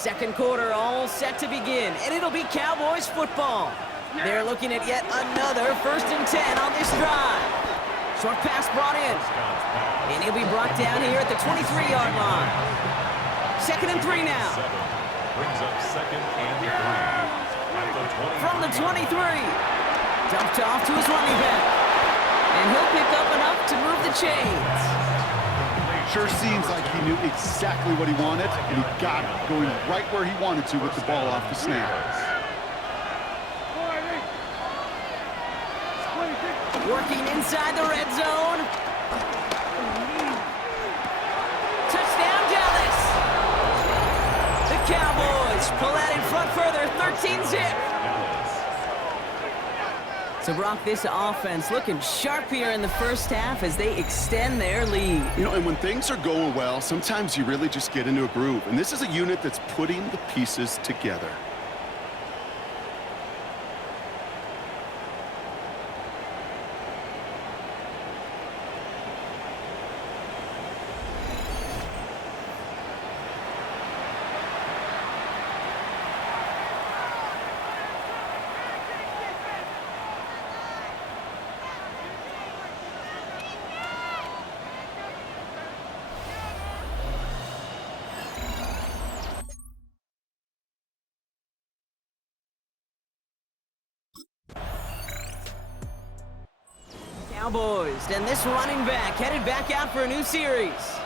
Second quarter all set to begin, and it'll be Cowboys football. They're looking at yet another 1st and 10 on this drive. Short pass brought in, and he'll be brought down here at the 23-yard line. 2nd and 3 now. Brings up 2nd and 3 at the 23. From the 23. Dumped off to his running back. And he'll pick up enough to move the chains. Sure seems like he knew exactly what he wanted, and he got it, going right where he wanted to with the ball off the snap. Working inside the red zone. Touchdown, Dallas! The Cowboys pull that in front further, 13-zip. So, Brock, this offense looking sharp here in the first half as they extend their lead. You know, and when things are going well, sometimes you really just get into a groove. And this is a unit that's putting the pieces together. Cowboys, and this running back headed back out for a new series.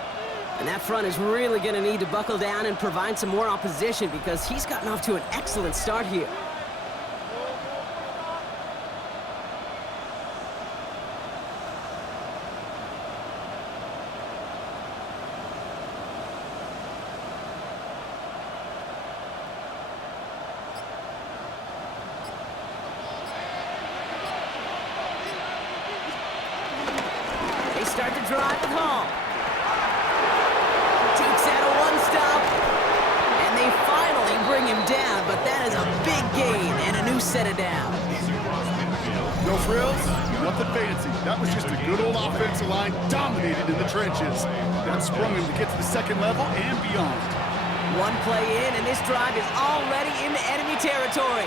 And that front is really going to need to buckle down and provide some more opposition because he's gotten off to an excellent start here. Start the drive at home. Takes out a one-stop. And they finally bring him down, but that is a big gain and a new set of downs. No frills, nothing fancy. That was just a good old offensive line dominated in the trenches. That sprung him to get to the second level and beyond. One play in, and this drive is already into enemy territory.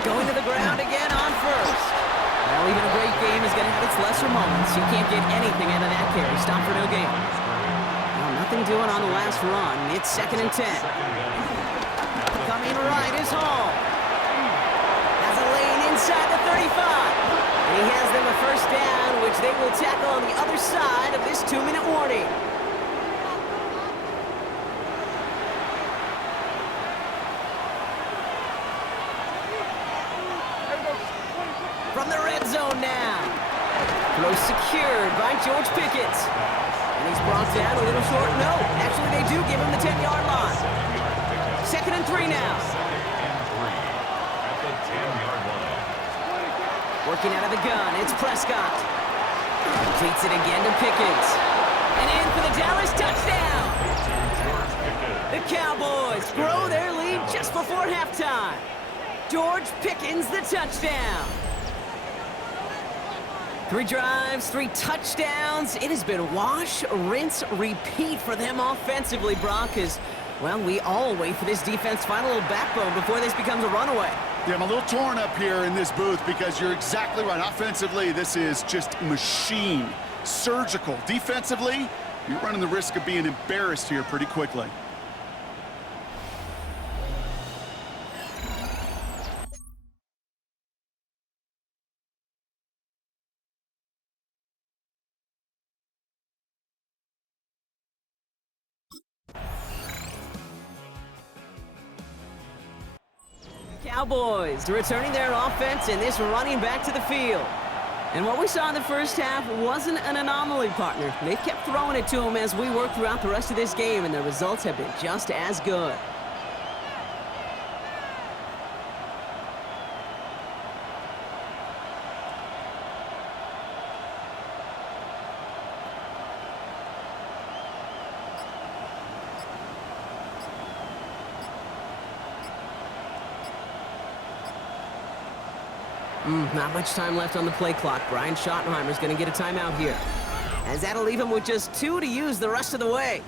Going to the ground again on first. Well, even a great game is going to have its lesser moments. You can't get anything out of that carry. Stop for no gain. Well, nothing doing on the last run. It's 2nd and 10. Coming right is Hall. Has a lane inside the 35. And he has them a 1st down, which they will tackle on the other side of this 2-minute warning. From the red zone now. Throw secured by George Pickett. And he's brought down a little short. No, actually they do give him the 10-yard line. 2nd and 3 now. At the 10-yard line. Working out of the gun, it's Prescott. Completes it again to Pickett. And in for the Dallas touchdown. The Cowboys grow their lead just before halftime. George Pickens the touchdown. 3 drives, 3 touchdowns. It has been wash, rinse, repeat for them offensively, Brock, as, well, we all wait for this defense to find a little backbone before this becomes a runaway. Yeah, I'm a little torn up here in this booth because you're exactly right. Offensively, this is just machine, surgical. Defensively, you're running the risk of being embarrassed here pretty quickly. Cowboys returning their offense and this running back to the field. And what we saw in the first half wasn't an anomaly, partner. They've kept throwing it to him as we work throughout the rest of this game, and the results have been just as good. Not much time left on the play clock. Brian Schottenheimer's going to get a timeout here, as that'll leave him with just 2 to use the rest of the way.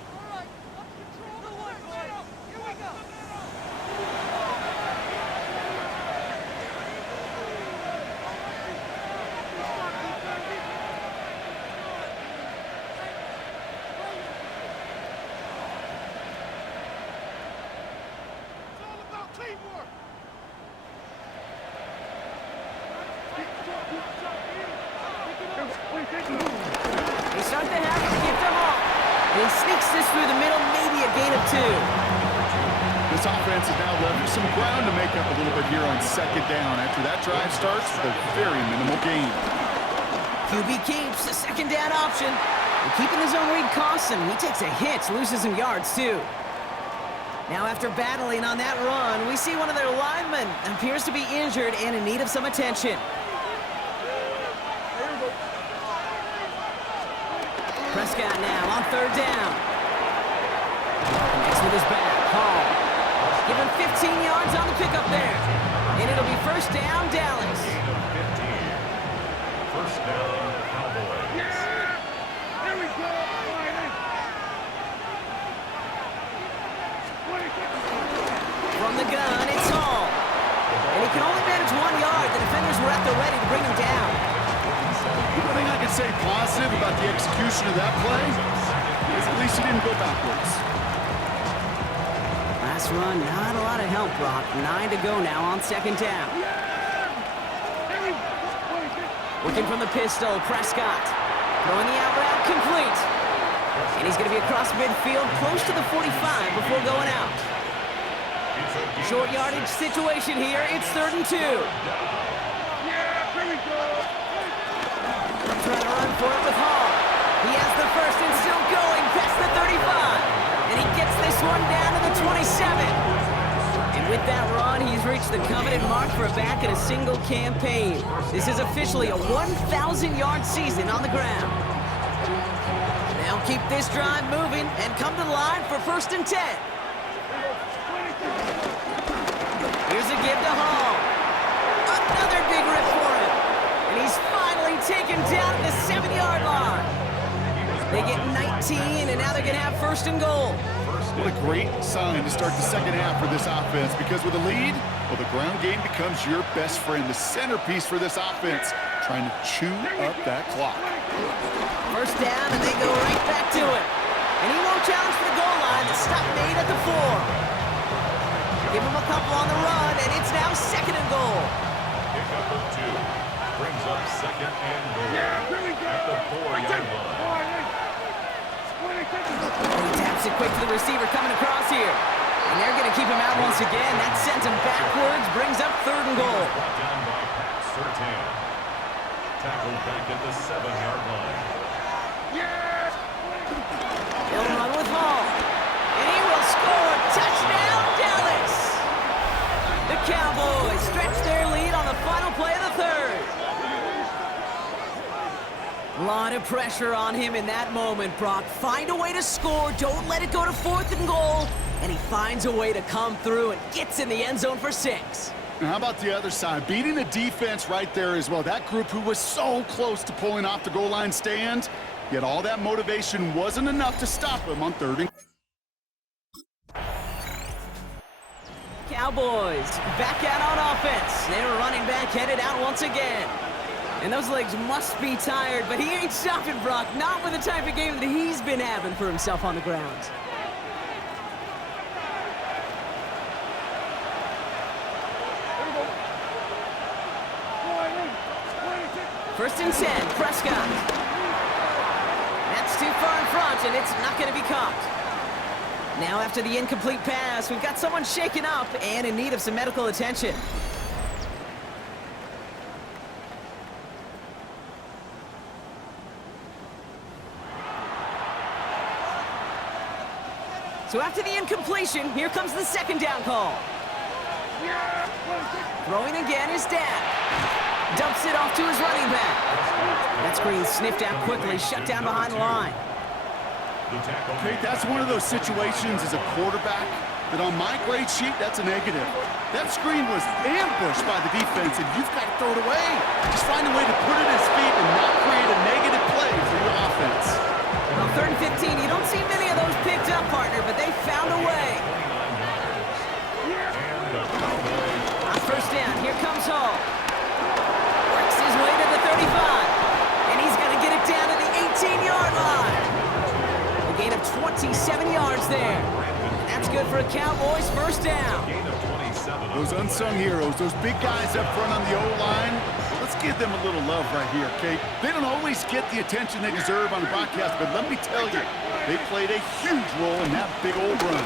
They start the half with gift to Hall. And he sneaks this through the middle, maybe a gain of 2. This offense has now left some ground to make up a little bit here on second down after that drive starts with a very minimal gain. QB keeps a second down option. And keeping the zone read costs him. He takes a hit, loses some yards too. Now after battling on that run, we see one of their linemen appears to be injured and in need of some attention. Prescott now on third down. Next with his back, Hall. Give him 15 yards on the pickup there. And it'll be first down, Dallas. First down, Cowboys. There we go. From the gun, it's Hall. And he can only manage 1 yard. The defenders were at the ready to bring him down. One thing I can say positive about the execution of that play is at least he didn't go backwards. Last run, not a lot of help, Brock. 9 to go now on second down. Working from the pistol, Prescott. Throwing the out route complete. And he's going to be across midfield, close to the 45 before going out. Short yardage situation here. It's 3rd and 2. Trying to run for it with Hall. He has the first and still going past the 35. And he gets this one down to the 27. And with that run, he's reached the coveted mark for a back in a single campaign. This is officially a 1,000-yard season on the ground. Now keep this drive moving and come to the line for 1st and 10. Here's a give to Hall. Another big rip for him. And he's finally taken down at the 7-yard line. They get 19, and now they're going to have 1st and goal. What a great sign to start the second half for this offense, because with a lead, well, the ground game becomes your best friend, the centerpiece for this offense, trying to chew up that clock. First down, and they go right back to it. And he won't challenge for the goal line. The stop made at the 4. Give him a couple on the run, and it's now 2nd and goal. Pickup of 2. Brings up 2nd and goal. At the 4-yard line. He taps it quick to the receiver coming across here. And they're going to keep him out once again. That sends him backwards, brings up 3rd and goal. Brought down by Pat Surtain. Tackled back at the 7-yard line. He'll run with Hall. And he will score. Touchdown, Dallas! The Cowboys stretch their lead on the final play of the 3rd. A lot of pressure on him in that moment, Brock. Find a way to score. Don't let it go to 4th and goal. And he finds a way to come through and gets in the end zone for 6. Now, how about the other side? Beating the defense right there as well. That group who was so close to pulling off the goal line stand, yet all that motivation wasn't enough to stop him on 3rd and goal. Cowboys back out on offense. They're running back headed out once again. And those legs must be tired, but he ain't stopping, Brock. Not with the type of game that he's been having for himself on the ground. First and 10, Prescott. That's too far in front, and it's not going to be caught. Now after the incomplete pass, we've got someone shaken up and in need of some medical attention. So after the incompletion, here comes the 2nd down call. Throwing again is Dad. Dumps it off to his running back. That screen sniffed out quickly, shut down behind the line. Okay, that's one of those situations as a quarterback that on my grade sheet, that's a negative. That screen was ambushed by the defense, and you've got to throw it away. Just find a way to put it at his feet and not create a negative play for your offense. Well, 3rd and 15, you don't see many of those picked up, partner, but they found a way. On 1st down, here comes Hall. Works his way to the 35, and he's going to get it down to the 18-yard line. A gain of 27 yards there. That's good for a Cowboys 1st down. Gain of 27. Those unsung heroes, those big guys up front on the O-line, let's give them a little love right here, Kate. They don't always get the attention they deserve on the broadcast, but let me tell you, they played a huge role in that big old run.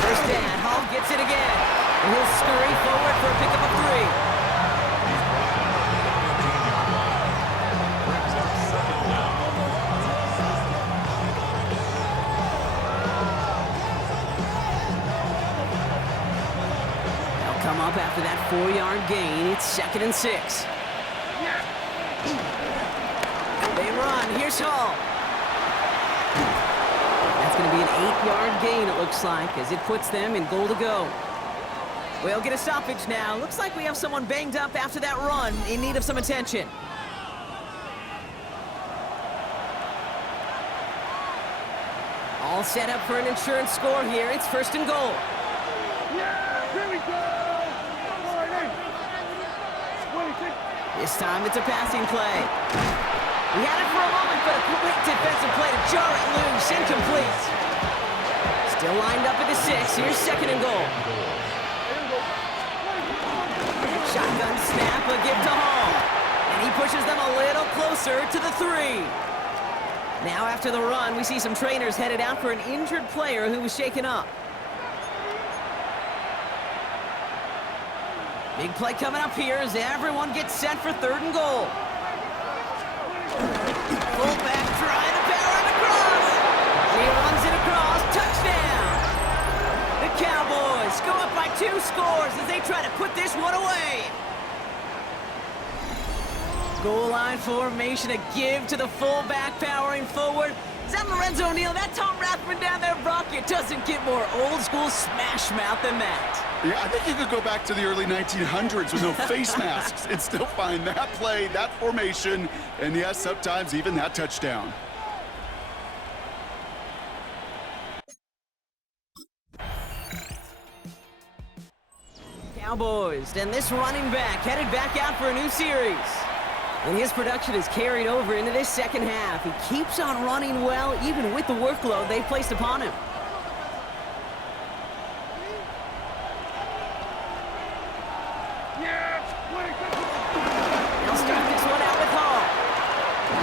First down, Hall gets it again. And he'll scurry forward for a pickup of 3. Brings up second down. They'll come up after that 4-yard gain. It's 2nd and 6. They run. Here's Hall. That's going to be an 8-yard gain, it looks like, as it puts them in goal to go. We'll get a stoppage now. Looks like we have someone banged up after that run, in need of some attention. All set up for an insurance score here. It's 1st and goal. Here we go! 26. This time it's a passing play. We had it for a moment, but a quick defensive play to jar it loose. Incomplete. Still lined up at the 6. Here's 2nd and goal. Shotgun snap, a gift to Hall. And he pushes them a little closer to the 3. Now after the run, we see some trainers headed out for an injured player who was shaken up. Big play coming up here as everyone gets set for 3rd and goal. Fullback trying to power it across. He runs it across. Touchdown. The Cowboys go up by 2 scores as they try to put this one away. Goal line formation, a give to the fullback powering forward. Is that Lorenzo O'Neal? That Tom Rathman down there, Brock? It doesn't get more old school smash mouth than that. Yeah, I think you could go back to the early 1900s with no face masks and still find that play, that formation, and yes, sometimes even that touchdown. Cowboys, and this running back headed back out for a new series. And his production is carried over into this 2nd half. He keeps on running well, even with the workload they've placed upon him. They'll start this one out with Hall.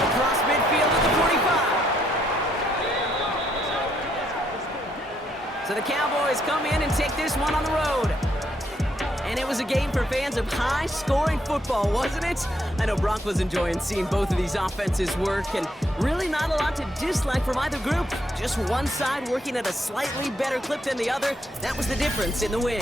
Across midfield at the 45. So the Cowboys come in and take this one on the road. And it was a game for fans of high-scoring football, wasn't it? I know Brock was enjoying seeing both of these offenses work, and really not a lot to dislike from either group. Just one side working at a slightly better clip than the other. That was the difference in the win.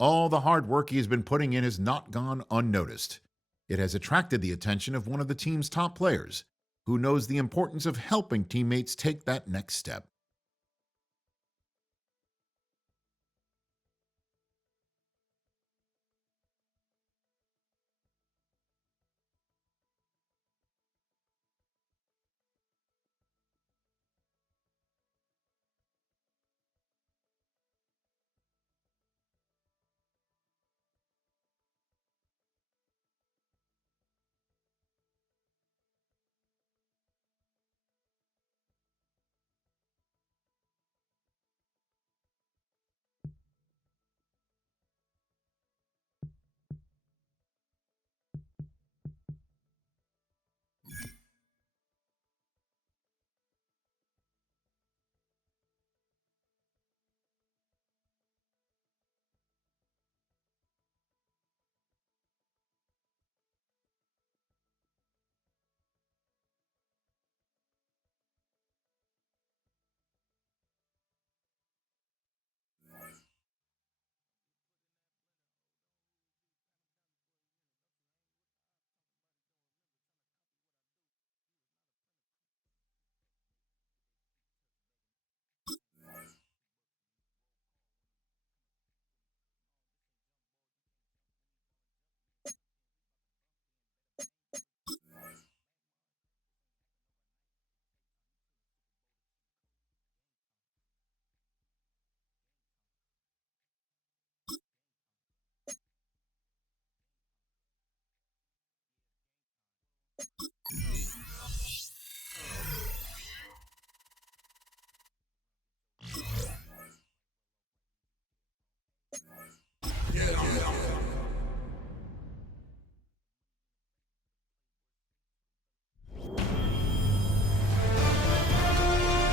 All the hard work he has been putting in has not gone unnoticed. It has attracted the attention of one of the team's top players, who knows the importance of helping teammates take that next step.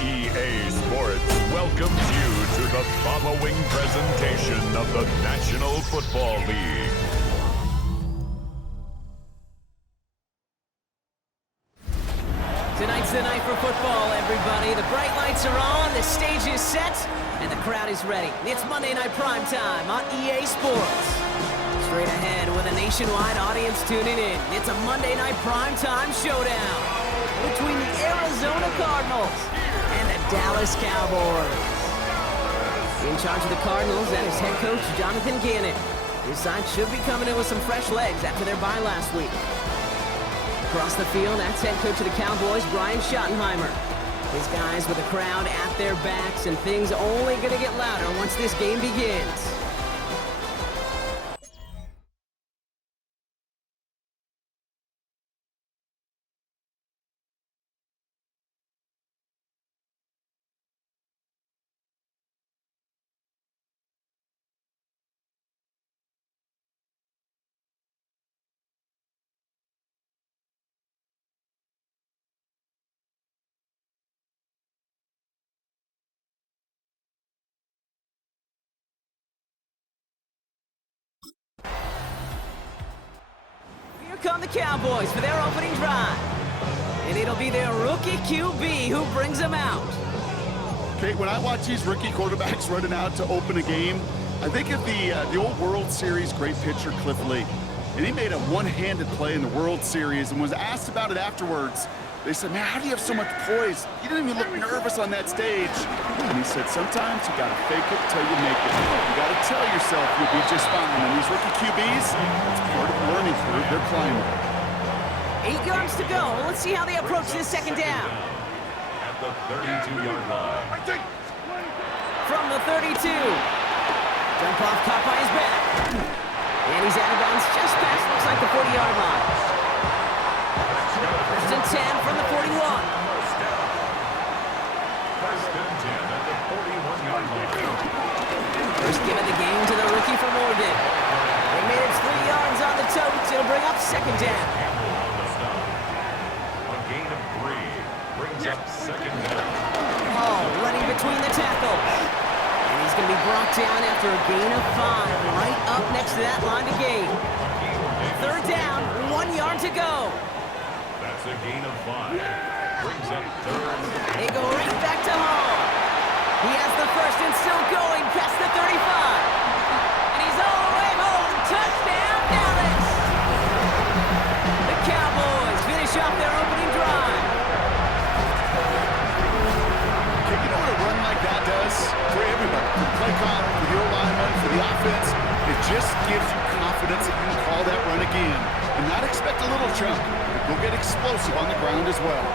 EA Sports welcomes you to the following presentation of the National Football League. Tonight's the night for football, everybody. The bright lights are on, the stage is set, and the crowd is ready. It's Monday Night Prime Time on EA Sports. Straight ahead with a nationwide audience tuning in. It's a Monday Night Prime Time showdown between the Arizona Cardinals and the Dallas Cowboys. In charge of the Cardinals, that is head coach Jonathan Gannon. His side should be coming in with some fresh legs after their bye last week. Across the field, that's head coach of the Cowboys, Brian Schottenheimer. His guys with the crowd at their backs, and things only going to get louder once this game begins. Here come the Cowboys for their opening drive. And it'll be their rookie QB who brings them out. Okay, when I watch these rookie quarterbacks running out to open a game, I think of the old World Series great pitcher Cliff Lee. And he made a one-handed play in the World Series and was asked about it afterwards. They said, man, how do you have so much poise? You didn't even look nervous on that stage. And he said, sometimes you gotta fake it till you make it. You gotta tell yourself you'll be just fine. And these rookie QBs, it's part of the learning curve. They're climbing. 8 yards to go. Let's see how they approach this second down. At the 32-yard line. From the 32. Jump off, caught by his back. And he's out of bounds just past, looks like the 40-yard line. First and 10 from the 41. First and 10 at the 41-yard line. First give of the game to the rookie from Oregon. They made it 3 yards on the totes. It'll bring up second down. On the stop. A gain of 3 brings up second down. Hall running between the tackles. And he's going to be brought down after a gain of 5, right up next to that line of gain. Third down, 1 yard to go. That's a gain of 5. Brings up third. They go right back to Hall. He has the first and still going past the 35. And he's all just gives you confidence that you can call that run again and not expect a little chunk. Go get explosive on the ground as well.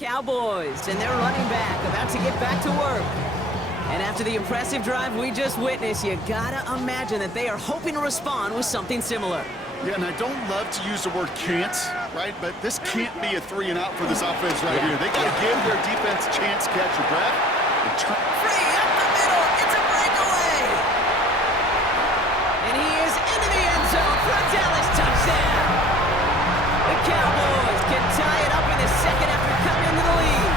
Cowboys and their running back about to get back to work. And after the impressive drive we just witnessed, you gotta imagine that they are hoping to respond with something similar. Yeah, and I don't love to use the word can't, right? But this can't be a 3-and-out for this offense right here. They gotta give their defense a chance to catch your breath. And free up the middle, it's a breakaway! And he is into the end zone for a Dallas touchdown! The Cowboys can tie it up in the second after coming into the lead.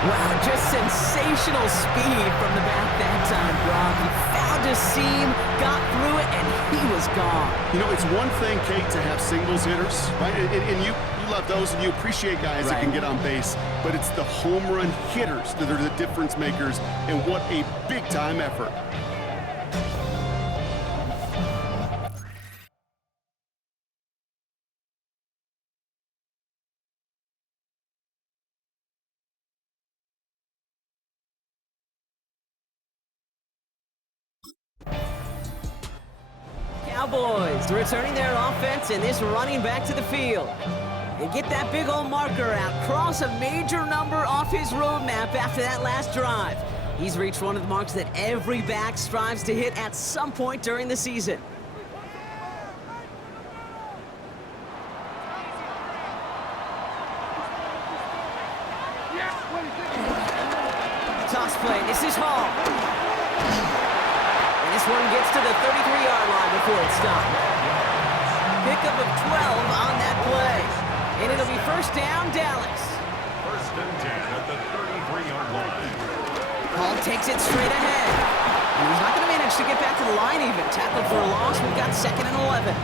Wow, just sensational speed from the back that time, Brock. He found a seam, got through it, and he was gone. You know, it's one thing, Kate, to have singles hitters, right? And you love those, and you appreciate guys that can get on base. But it's the home run hitters that are the difference makers, and what a big-time effort. Cowboys returning their offense and this running back to the field. They get that big old marker out, cross a major number off his roadmap after that last drive. He's reached one of the marks that every back strives to hit at some point during the season. Toss play, this is Hall. And this one gets to the 33-yard line before it's stopped. Pickup of 12 on that play. And it'll be first down, Dallas. First and 10 at the 33-yard line. Hall takes it straight ahead. And he's not going to manage to get back to the line even. Tackled for a loss. We've got second and 11.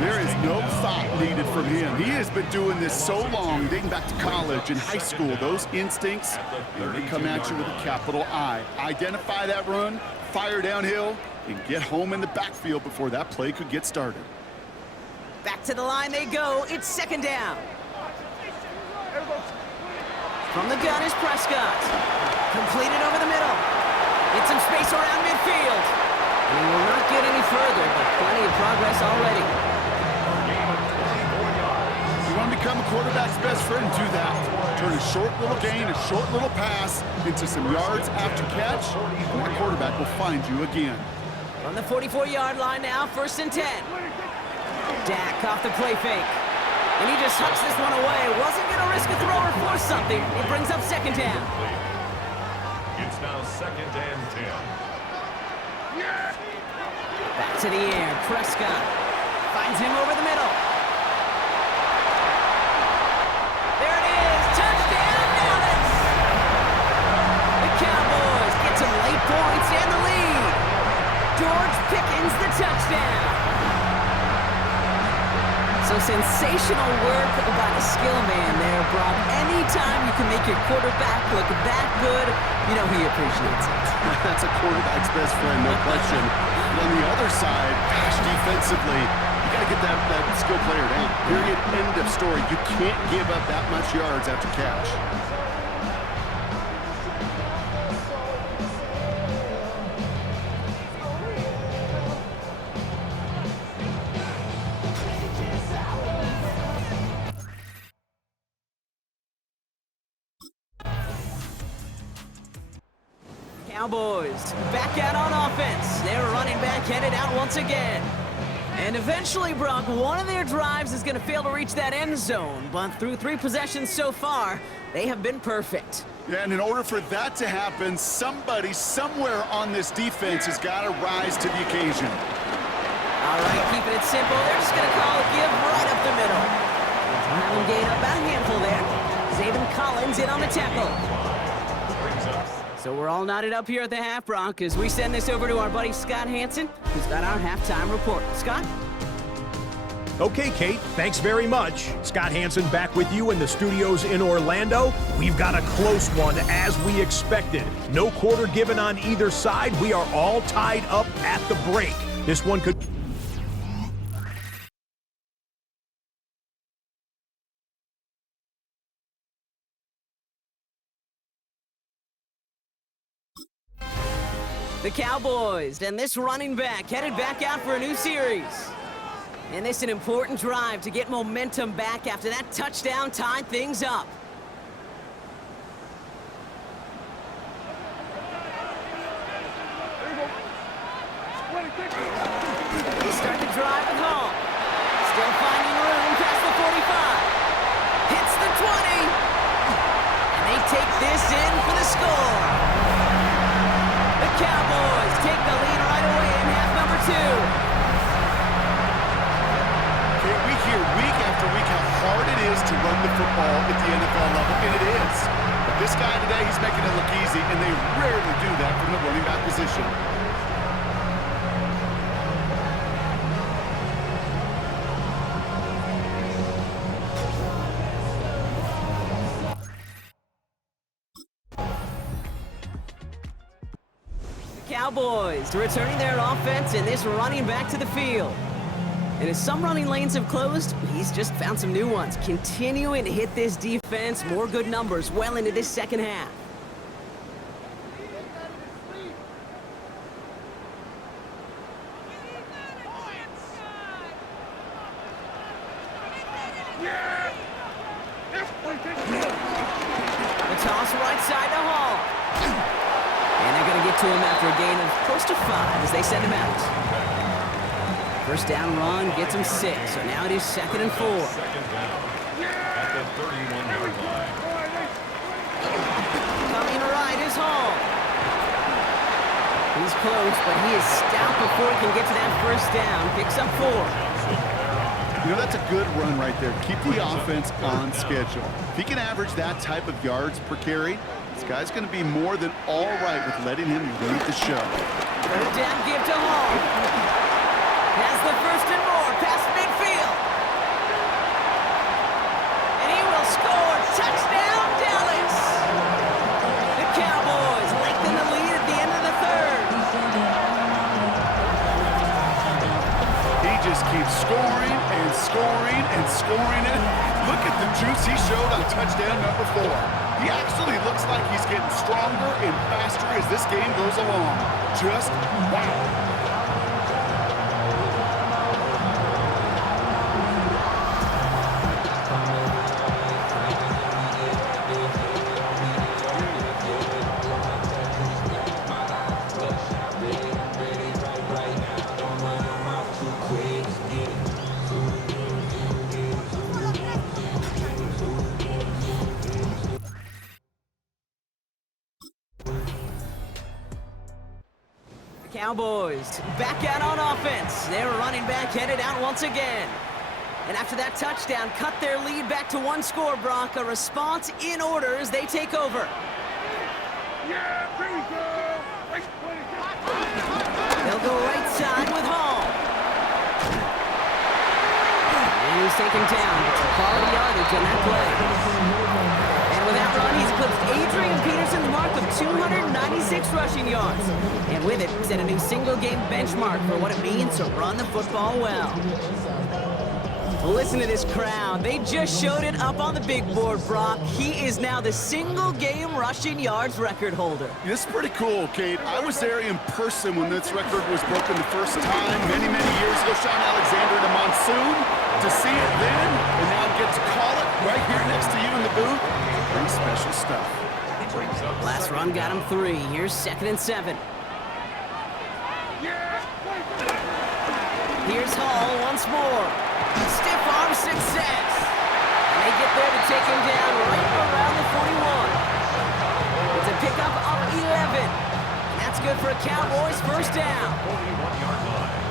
There is no thought needed from him. He has been doing this so long, dating back to college and high school. Those instincts, they come at you with a capital I. Identify that run, fire downhill, and get home in the backfield before that play could get started. Back to the line they go. It's second down. From the gun is Prescott. Completed over the middle. Get some space around midfield. And he will not get any further, but plenty of progress already. You want to become a quarterback's best friend, do that. Turn a short little gain, a short little pass into some yards after catch, and that quarterback will find you again. On the 44-yard line now, first and 10. Dak off the play fake. And he just hucks this one away. Wasn't going to risk a throw or force something. It brings up second down. It's now second and 10. Back to the air. Prescott finds him over the middle. There it is. Touchdown, Dallas! The Cowboys get some late points and the lead. George Pickens the touchdown. So sensational work by the skill man there, Brock. Anytime you can make your quarterback look that good, you know he appreciates it. That's a quarterback's best friend, no question. But on the other side, gosh, defensively, you got to get that skill player down. Period, end of story. You can't give up that much yards after catch. Cowboys back out on offense. Their running back headed out once again. And eventually, Brock, one of their drives is going to fail to reach that end zone. But through 3 possessions so far, they have been perfect. Yeah, and in order for that to happen, somebody somewhere on this defense has got to rise to the occasion. All right, keeping it simple. They're just going to call a give right up the middle. Highland gain up about a handful there. Zaven Collins in on the tackle. So we're all knotted up here at the half, Brock, as we send this over to our buddy Scott Hansen, who's got our halftime report. Scott? Okay, Kate, thanks very much. Scott Hansen back with you in the studios in Orlando. We've got a close one, as we expected. No quarter given on either side. We are all tied up at the break. This one could... The Cowboys, and this running back headed back out for a new series. And this an important drive to get momentum back after that touchdown tied things up. They start to drive at home. Still finding room past the 45. Hits the 20. And they take this in for the score. The Cowboys take the lead right away in half number 2. Okay, we hear week after week how hard it is to run the football at the NFL level, and it is. But this guy today, he's making it look easy, and they rarely do that from the running back position. Cowboys returning their offense and this running back to the field. And as some running lanes have closed, he's just found some new ones, continuing to hit this defense. More good numbers well into this second half. The toss right side to Hall. And they're going to get to him after a gain of close to 5 as they send him out. First down run gets him 6, so now it is 2nd and 4. Coming right is Hall. He's close, but he is stout before he can get to that first down. Picks up 4. You know, that's a good run right there. Keep the offense on schedule. If he can average that type of yards per carry, this guy's going to be more than all right with letting him lead the show. Third down give to Hall. Has the first and more past midfield. And he will score. Touchdown, Dallas. The Cowboys lengthen the lead at the end of the 3rd. He just keeps scoring and scoring and scoring it. Look at the juice he showed on touchdown number 4. He actually looks like he's getting stronger and faster as this game goes along. Just wow. Cowboys back out on offense. Their running back headed out once again. And after that touchdown, cut their lead back to 1 score, Brock. A response in order as they take over. Yeah, here we go. They'll go right side with Hall. And he's taken down. Quality yardage on that play. And with that run, he's eclipsed Adrian Peterson's mark of 296 rushing yards. And with it, set a new single-game benchmark for what it means to run the football well. Listen to this crowd. They just showed it up on the big board, Brock. He is now the single-game rushing yards record holder. This is pretty cool, Kate. I was there in person when this record was broken the first time many, many years ago. Sean Alexander to Monsoon. To see it then, and now get to call it right here next to you in the booth. Pretty special stuff. Last run got him 3. Here's 2nd and 7. Here's Hall once more. Stiff arm success. And they get there to take him down right around the 41. It's a pickup of 11. And that's good for a Cowboys first down. 41-yard line.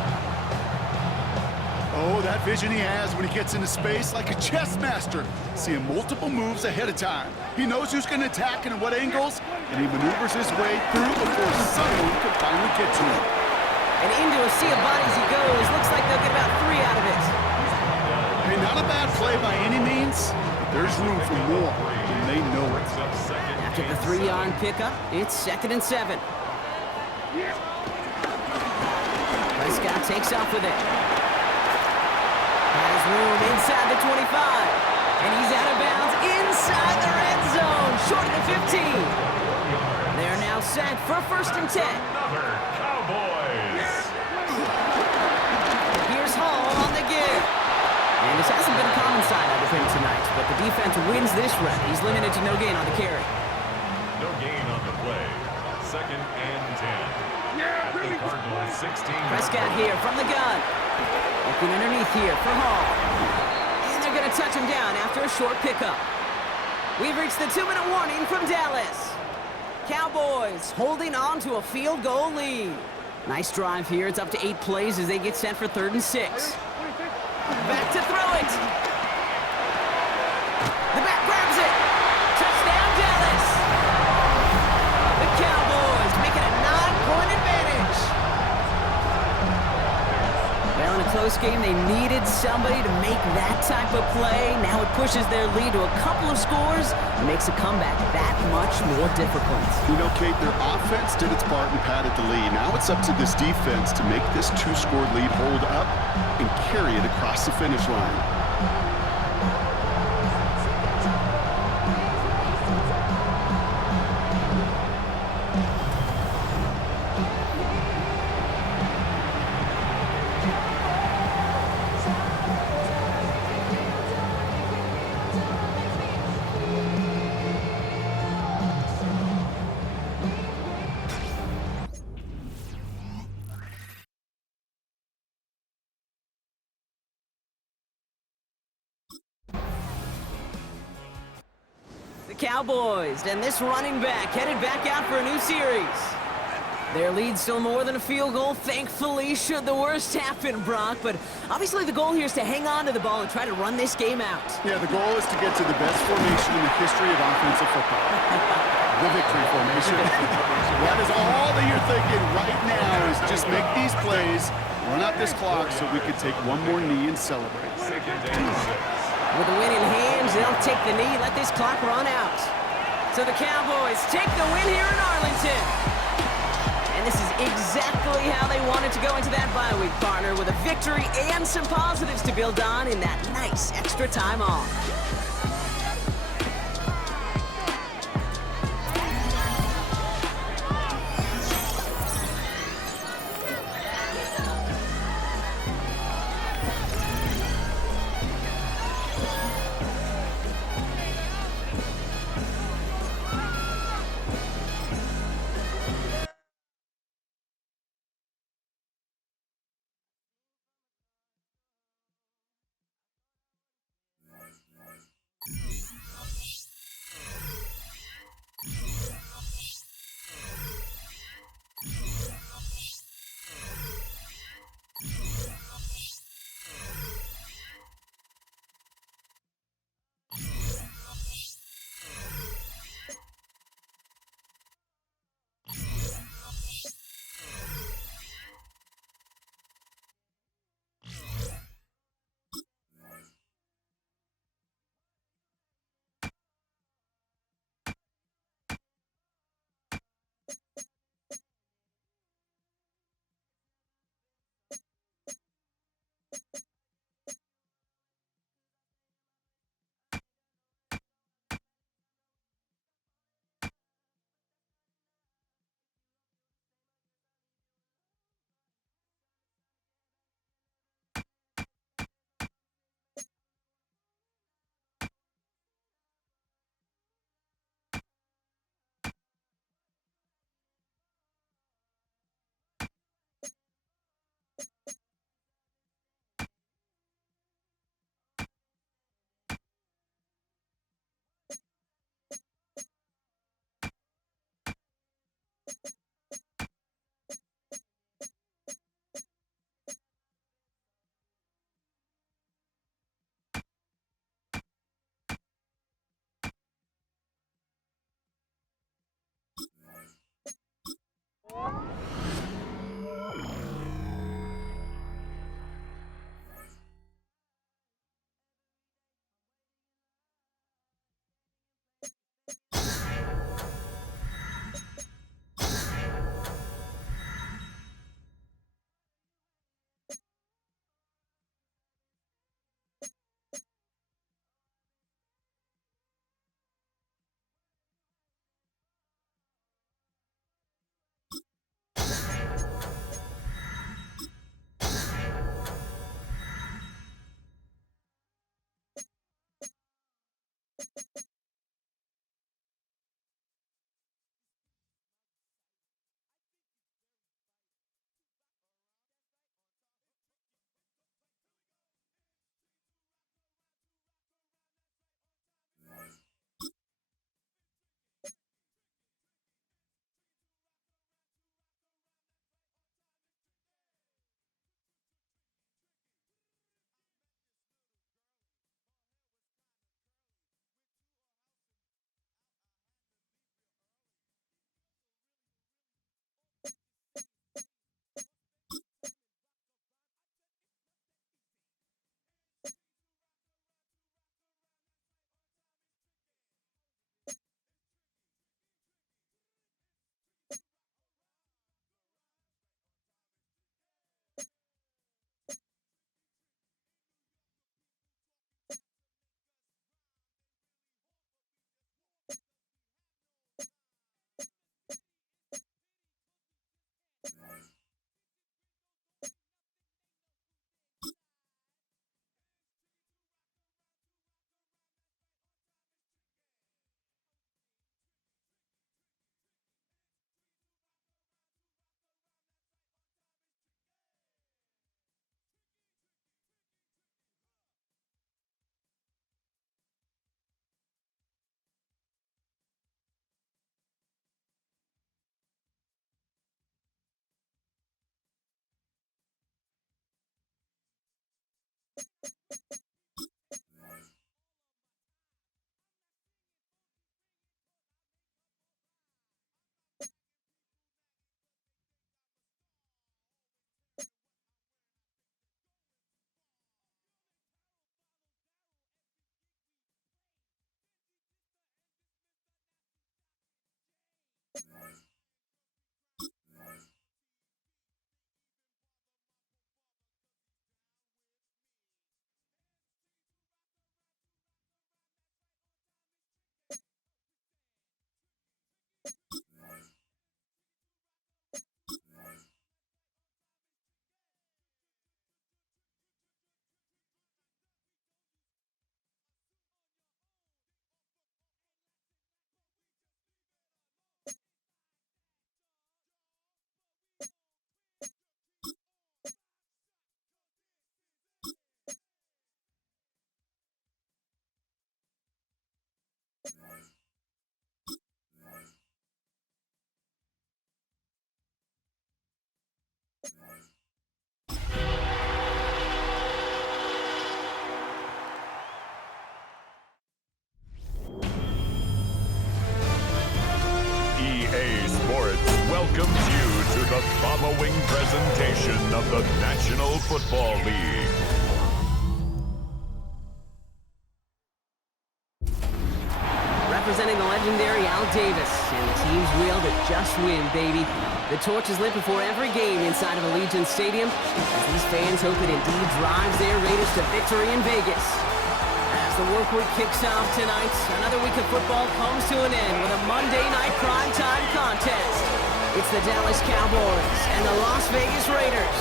Oh, that vision he has when he gets into space like a chess master, seeing multiple moves ahead of time. He knows who's going to attack and at what angles, and he maneuvers his way through before someone can finally get to him. And into a sea of bodies he goes. Looks like they'll get about 3 out of it. Hey, not a bad play by any means, but there's room for more, and they know it. After the 3-yard pickup, it's 2nd and 7. Prescott takes off with it. Has room inside the 25. And he's out of bounds inside the red zone, short of the 15. They're now set for 1st and 10. Another Cowboys. Here's Hall on the give. And this hasn't been a common side out of him tonight, but the defense wins this rep. He's limited to no gain on the carry. No gain on the play. 2nd and 10. At the Cardinals 16. Prescott here from the gun. Looking underneath here for Hall. And they're going to touch him down after a short pickup. We've reached the 2-minute warning from Dallas. Cowboys holding on to a field goal lead. Nice drive here. It's up to 8 plays as they get set for 3rd and 6. Back to throw it. The back grabs it. Touchdown, Dallas. The Cowboys making a 9-point advantage. Well, in a close game, they needed somebody to make that type of play. Now it pushes their lead to a couple of scores and makes a comeback that much more difficult. You know, Kate, their offense did its part and padded the lead. Now it's up to this defense to make this 2-score lead hold up and carry it across the finish line. The Cowboys and this running back headed back out for a new series. Their lead still more than a field goal, thankfully, should the worst happen, Brock. But obviously the goal here is to hang on to the ball and try to run this game out. Yeah, the goal is to get to the best formation in the history of offensive football. The victory formation. That is all that you're thinking right now is just make these plays, run out this clock so we can take one more knee and celebrate. 2nd and 6. With the win in hands, they'll take the knee, let this clock run out. So the Cowboys take the win here in Arlington. And this is exactly how they wanted to go into that bye week, partner, with a victory and some positives to build on in that nice extra time off. presentation of the National Football League. Representing the legendary Al Davis, and the team's wheel to just win, baby. The torch is lit before every game inside of Allegiant Stadium, as these fans hope it indeed drives their Raiders to victory in Vegas. As the work week kicks off tonight, another week of football comes to an end with a Monday night primetime contest. It's the Dallas Cowboys and the Las Vegas Raiders.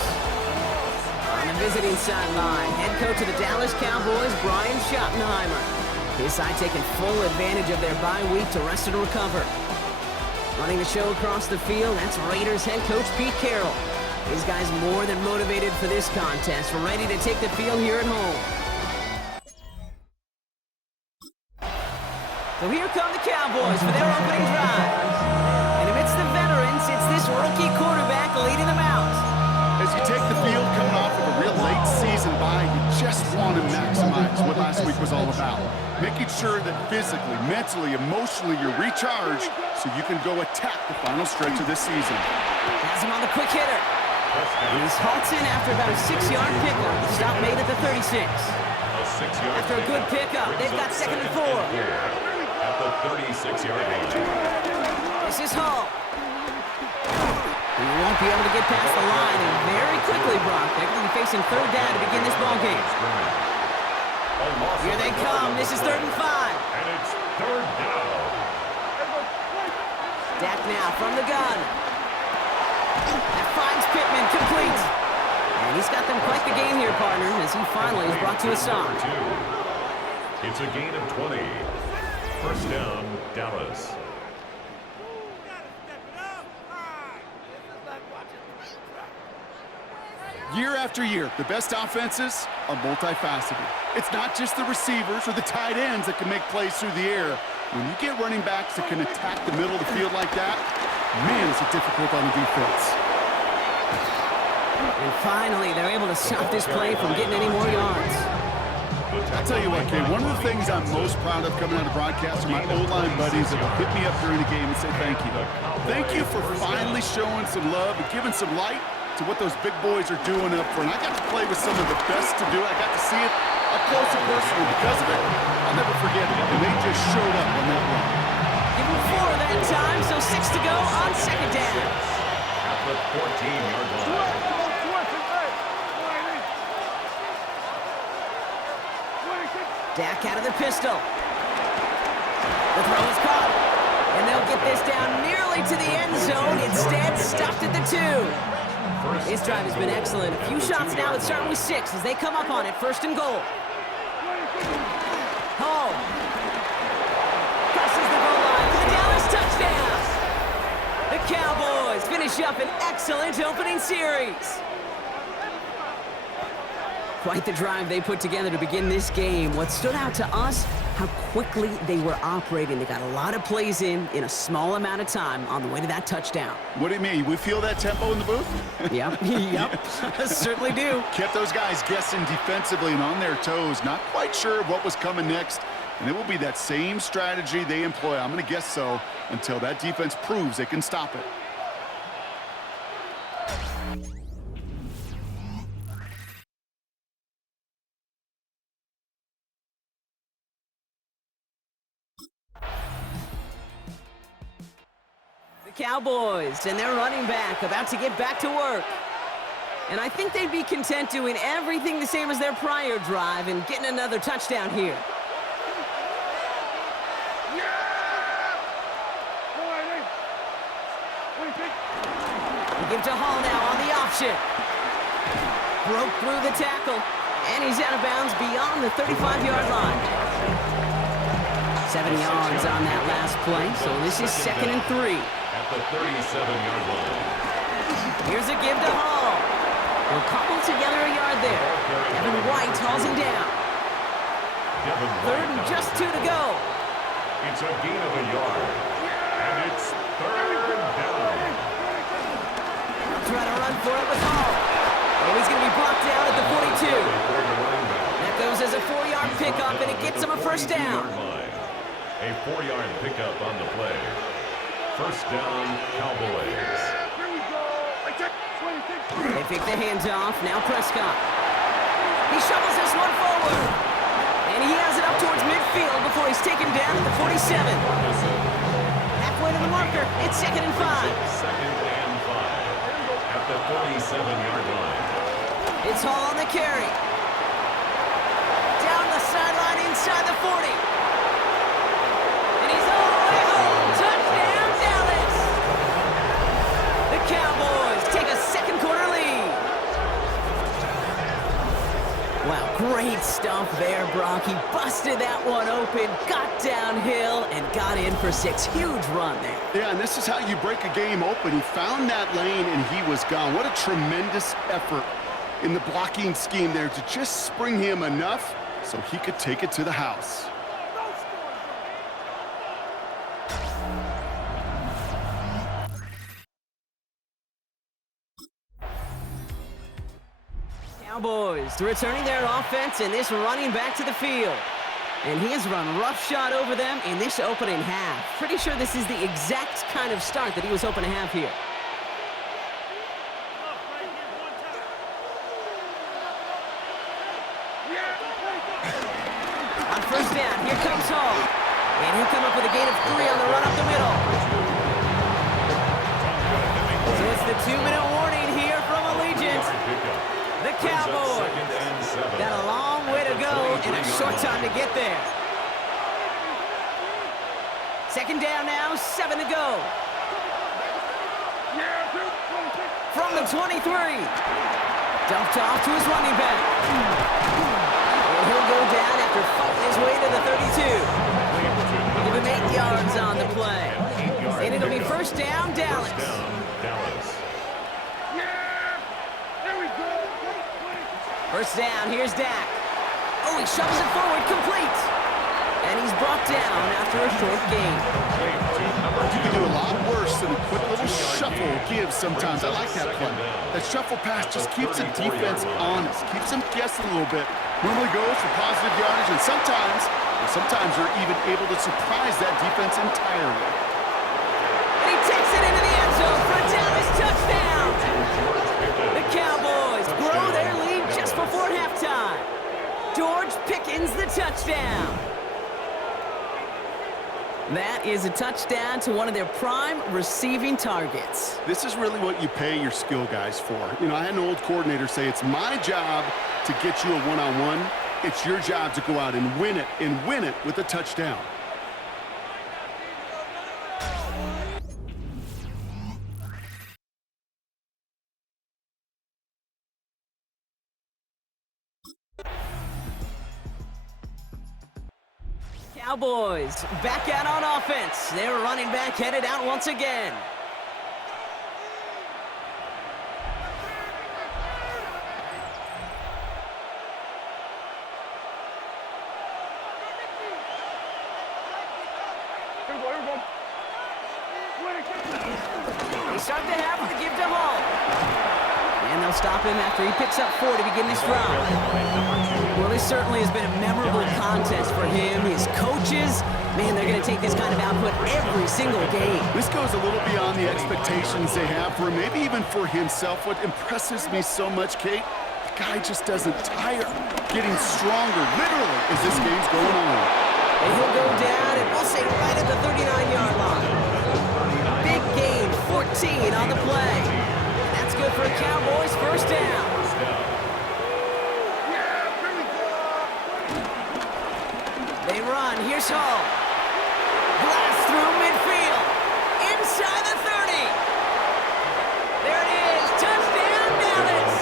On the visiting sideline, head coach of the Dallas Cowboys, Brian Schottenheimer. His side taking full advantage of their bye week to rest and recover. Running the show across the field, that's Raiders head coach Pete Carroll. His guys more than motivated for this contest, ready to take the field here at home. So here come the Cowboys for their opening drive. And amidst the veterans, it's this rookie quarterback leading them out. As you take the field coming off of a real late season bye, you just want to maximize what last week was all about. Making sure that physically, mentally, emotionally, you're recharged so you can go attack the final stretch of this season. Has him on the quick hitter. And he's halts in after about a 6-yard pickup. Stop made at the 36. After a good pickup, they've got 2nd and 4. At the 36-yard line. This is Hall. He won't be able to get past the line, and very quickly, Brock, they're going to be facing 3rd down to begin this ball game. Here they come. This is 3rd and 5. And it's 3rd down. Dak now from the gun. That finds Pittman, complete. And he's got them quite the game here, partner, as he finally is brought to a stop. It's a gain of 20. 1st down, Dallas. Year after year, the best offenses are multifaceted. It's not just the receivers or the tight ends that can make plays through the air. When you get running backs that can attack the middle of the field like that, man, is it difficult on the defense. And finally, they're able to stop this play from getting any more yards. I'll tell you what, Kay, one of the things I'm most proud of coming out of broadcast are my O-line buddies that will hit me up during the game and say thank you. Thank you for finally showing some love and giving some light to what those big boys are doing up front. I got to play with some of the best to do it. I got to see it up close and personal because of it. I'll never forget it. And they just showed up on that run. Give him 4 that time, so 6 to go on 2nd down. At the 14-yard line. Dak out of the pistol. The throw is caught. And they'll get this down nearly to the end zone. Instead, stopped at the 2. This drive has been excellent. A few shots now. It's starting with 6 as they come up on it. 1st and goal. Hall. Crosses the goal line for the Dallas touchdown. The Cowboys finish up an excellent opening series. Quite the drive they put together to begin this game. What stood out to us, how quickly they were operating. They got a lot of plays in a small amount of time on the way to that touchdown. What do you mean? We feel that tempo in the booth? Yep, certainly do. Kept those guys guessing defensively and on their toes, not quite sure what was coming next. And it will be that same strategy they employ, I'm going to guess so, until that defense proves they can stop it. Cowboys and their running back about to get back to work. And I think they'd be content doing everything the same as their prior drive and getting another touchdown here. We give to Hall now on the option. Broke through the tackle, and he's out of bounds beyond the 35-yard line. 7 yards on that last play, so this is 2nd and 3. At the 37-yard line. Here's a give to Hall. We'll cobble together a yard there. Devin White hauls him down. 3rd and just 2 to go. It's a gain of a yard. And it's 3rd down. Try to run for it with Hall. Oh, he's going to be blocked down at the 42. That goes as a 4-yard pickup, and it gets him a 1st down. A 4-yard pickup on the play. 1st down, Cowboys. They pick the hands off. Now Prescott. He shovels this one forward. And he has it up towards midfield before he's taken down at the 47. Halfway to the marker. It's 2nd and 5. 2nd and 5 at the 47-yard line. It's Hall on the carry. Down the sideline inside the 40. And he's all the way home. Touchdown, Dallas. The Cowboys take a second quarter lead. Wow, great stuff there, Brock. He busted that one open, got downhill, and got in for 6. Huge run there. Yeah, and this is how you break a game open. He found that lane, and he was gone. What a tremendous effort in the blocking scheme there to just spring him enough so he could take it to the house. Cowboys returning their offense and this running back to the field. And he has run roughshod over them in this opening half. Pretty sure this is the exact kind of start that he was hoping to have here. On first down, here comes Hall. And he'll come up with a gain of 3 on the run up the middle. So it's the 2-minute warning here from Allegiant. The Cowboys got a long way to go and a short time to get there. 2nd down now, 7 to go. From the 23. Dumped off to his running back. And he'll go down after fighting his way to the 32. Give him 8 yards on the play. And it'll be first down, Dallas. First down, here's Dak. Oh, he shoves it forward, complete. And he's brought down after a short gain. You can do a lot worse than a quick little shuffle give sometimes. I like that play. That shuffle pass just keeps the defense honest, keeps them guessing a little bit. Normally goes for positive yardage, and sometimes you're even able to surprise that defense entirely. And he takes it into the end zone for a Dallas touchdown. The Cowboys grow their lead just before halftime. George Pickens the touchdown. That is a touchdown to one of their prime receiving targets. This is really what you pay your skill guys for. You know, I had an old coordinator say it's my job to get you a one-on-one. It's your job to go out and win it with a touchdown. Cowboys back out on offense. Their running back headed out once again. They start the half with a give to Hall. And they'll stop him after he picks up 4 to begin this drive. Well, this certainly has been a memorable contest for him. His coaches, man, they're going to take this kind of output every single game. This goes a little beyond the expectations they have for him, maybe even for himself. What impresses me so much, Kate, the guy just doesn't tire. Getting stronger, literally, as this game's going on. And he'll go down, and we'll say right at the 39-yard line. Big gain, 14 on the play. That's good for a Cowboys first down. They run. Here's Hall. Blast through midfield. Inside the 30. There it is. Touchdown, Dallas.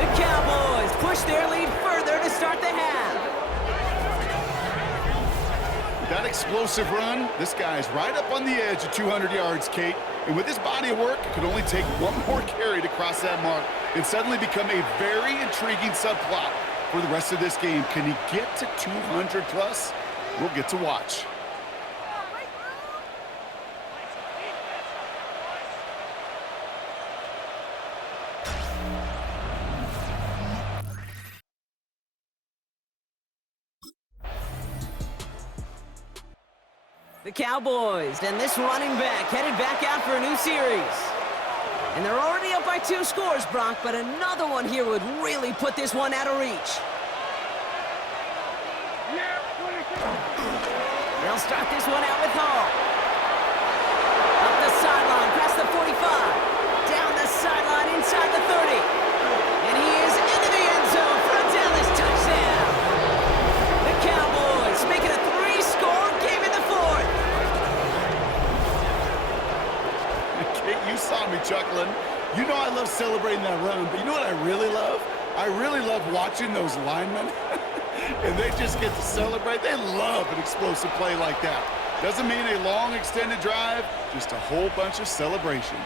The Cowboys push their lead further to start the half. That explosive run, this guy's right up on the edge of 200 yards, Kate. And with his body of work, it could only take one more carry to cross that mark and suddenly become a very intriguing subplot for the rest of this game. Can he get to 200 plus? We'll get to watch. The Cowboys and this running back headed back out for a new series. And they're already up by 2 scores, Brock, but another one here would really put this one out of reach. They'll start this one out with Hall. Up the sideline, past the 45. Down the sideline, inside the 30. And he is into the end zone for a Dallas touchdown. The Cowboys make it a 3-score game in the 4th. Kate, you saw me chuckling. You know I love celebrating that run, but you know what I really love? I really love watching those linemen. And they just get to celebrate. They love an explosive play like that. Doesn't mean a long extended drive, just a whole bunch of celebration.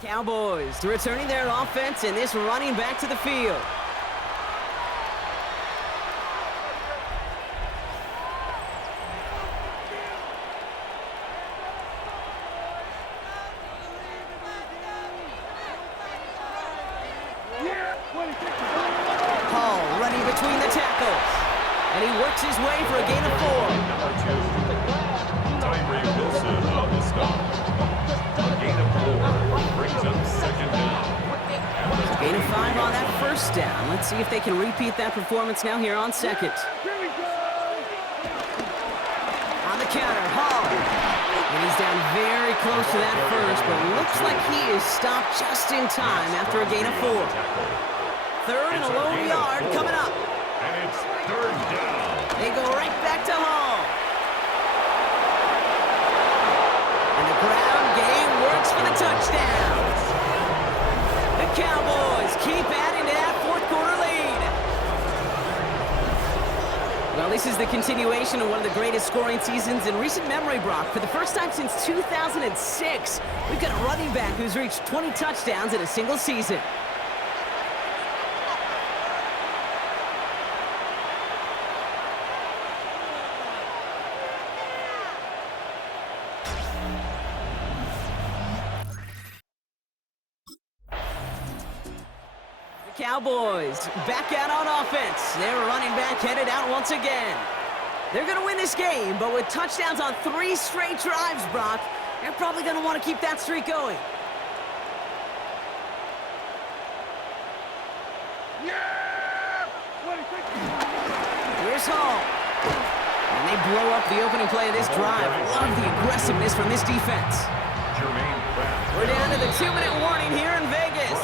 The Cowboys returning their offense and this running back to the field. Hall running between the tackles. And he works his way for a gain of 4. Number 2, Tyree Wilson on the stop. A gain of 4 brings up second down. Gain of 5 on that first down. Let's see if they can repeat that performance now here on second. On the counter, Hall. And he's down very close to that first, but looks like he is stopped just in time after a gain of 4. Third and a low yard coming up. And it's third down. They go right back to Hall. And the ground game works for the touchdown. The Cowboys keep adding to that 4th quarter lead. Well, this is the continuation of one of the greatest scoring seasons in recent memory, Brock. For the first time since 2006, we've got a running back who's reached 20 touchdowns in a single season. Cowboys back out on offense. Their running back headed out once again. They're going to win this game, but with touchdowns on 3 straight drives, Brock, they're probably going to want to keep that streak going. Here's Hall. And they blow up the opening play of this drive. Love the aggressiveness from this defense. We're down to the 2-minute warning here in Vegas.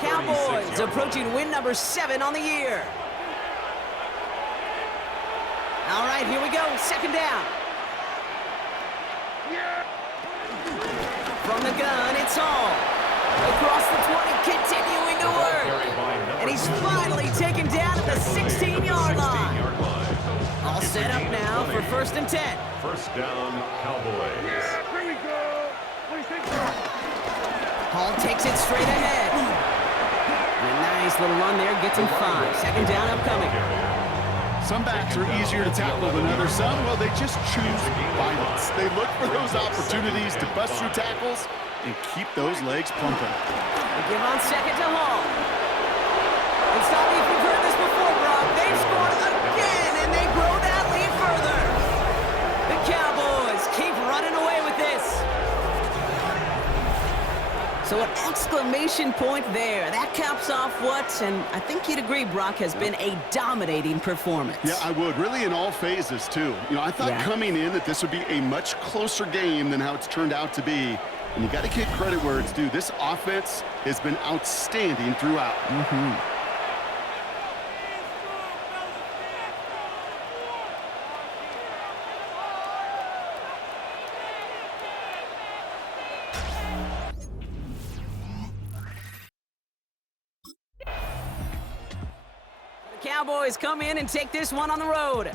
Cowboys approaching win number 7 on the year. All right, here we go. Second down. From the gun, it's Hall. Across the 20, continuing to work. And he's finally taken down at the 16-yard line. All set up now for 1st and 10. First down, Cowboys. Hall takes it straight ahead. And a nice little run there gets him 5. Second down upcoming. Some backs are easier to tackle than others. Some, well, they just choose violence. They look for those opportunities to bust through tackles and keep those legs pumping. They give on second to Hall. And stop me if you've heard this before, Brock. They've scored again, and they grow that lead further. The Cowboys keep running away with this. So an exclamation point there. That caps off what, and I think you'd agree, Brock, has been a dominating performance. Yeah, I would. Really in all phases, too. You know, I thought coming in that this would be a much closer game than how it's turned out to be. And you got to give credit where it's due. This offense has been outstanding throughout. Cowboys come in and take this one on the road.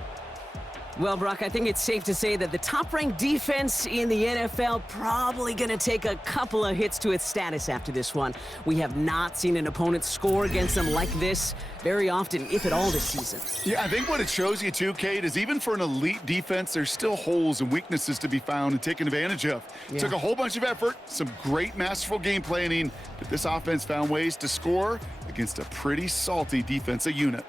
Well, Brock, I think it's safe to say that the top-ranked defense in the NFL probably going to take a couple of hits to its status after this one. We have not seen an opponent score against them like this very often, if at all, this season. Yeah, I think what it shows you too, Kate, is even for an elite defense, there's still holes and weaknesses to be found and taken advantage of. Yeah. Took a whole bunch of effort, some great masterful game planning, but this offense found ways to score against a pretty salty defensive unit.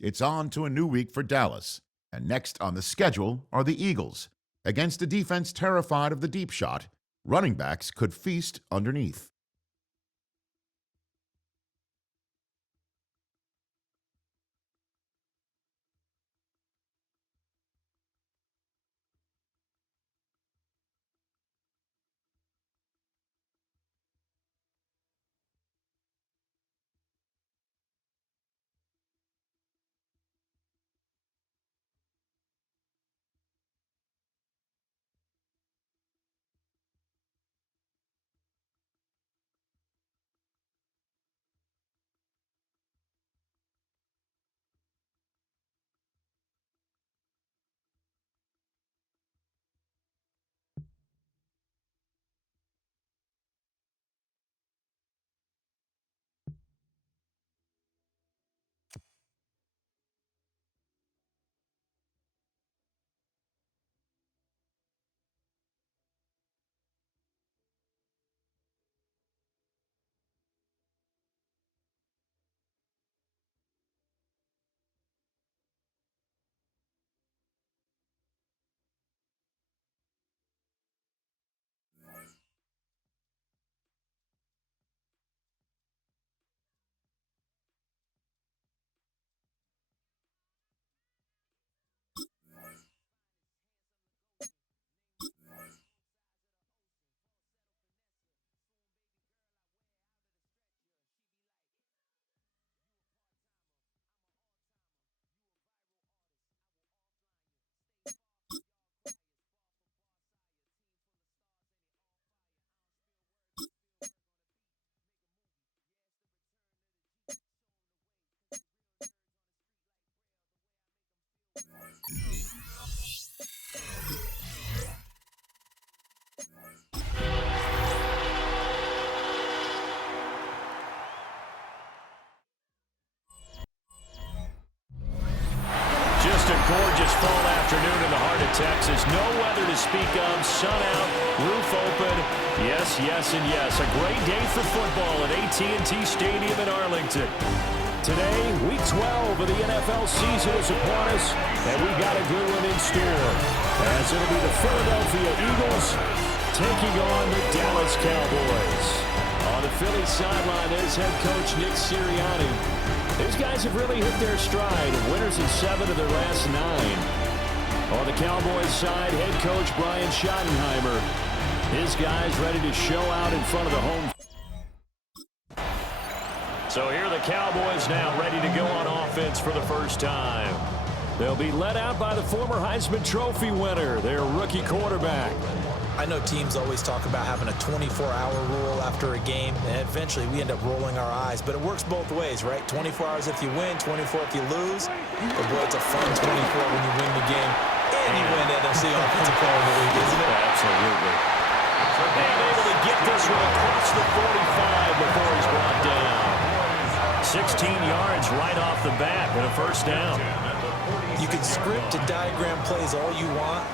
It's on to a new week for Dallas, and next on the schedule are the Eagles. Against a defense terrified of the deep shot, running backs could feast underneath. Just a gorgeous fall afternoon in the heart of Texas. No weather to speak of. Sun out, roof open. Yes, yes, and yes. A great day for football at AT&T Stadium in Arlington. Today, Week 12 of the NFL season is upon us, and we got a good one in store, as it'll be the Philadelphia Eagles taking on the Dallas Cowboys. On the Philly sideline is head coach Nick Sirianni. These guys have really hit their stride, winners in 7 of their last 9. On the Cowboys side, head coach Brian Schottenheimer. His guys ready to show out in front of the home. So here are the Cowboys now ready to go on offense for the first time. They'll be led out by the former Heisman Trophy winner, their rookie quarterback. I know teams always talk about having a 24-hour rule after a game, and eventually we end up rolling our eyes. But it works both ways, right? 24 hours if you win, 24 if you lose. But boy, it's a fun 24 when you win the game. And you win NFC Offensive Player of the Week, isn't it? Absolutely. And able to get this one across the 45 before he's brought down. 16 yards right off the bat and a first down. You can script and diagram plays all you want,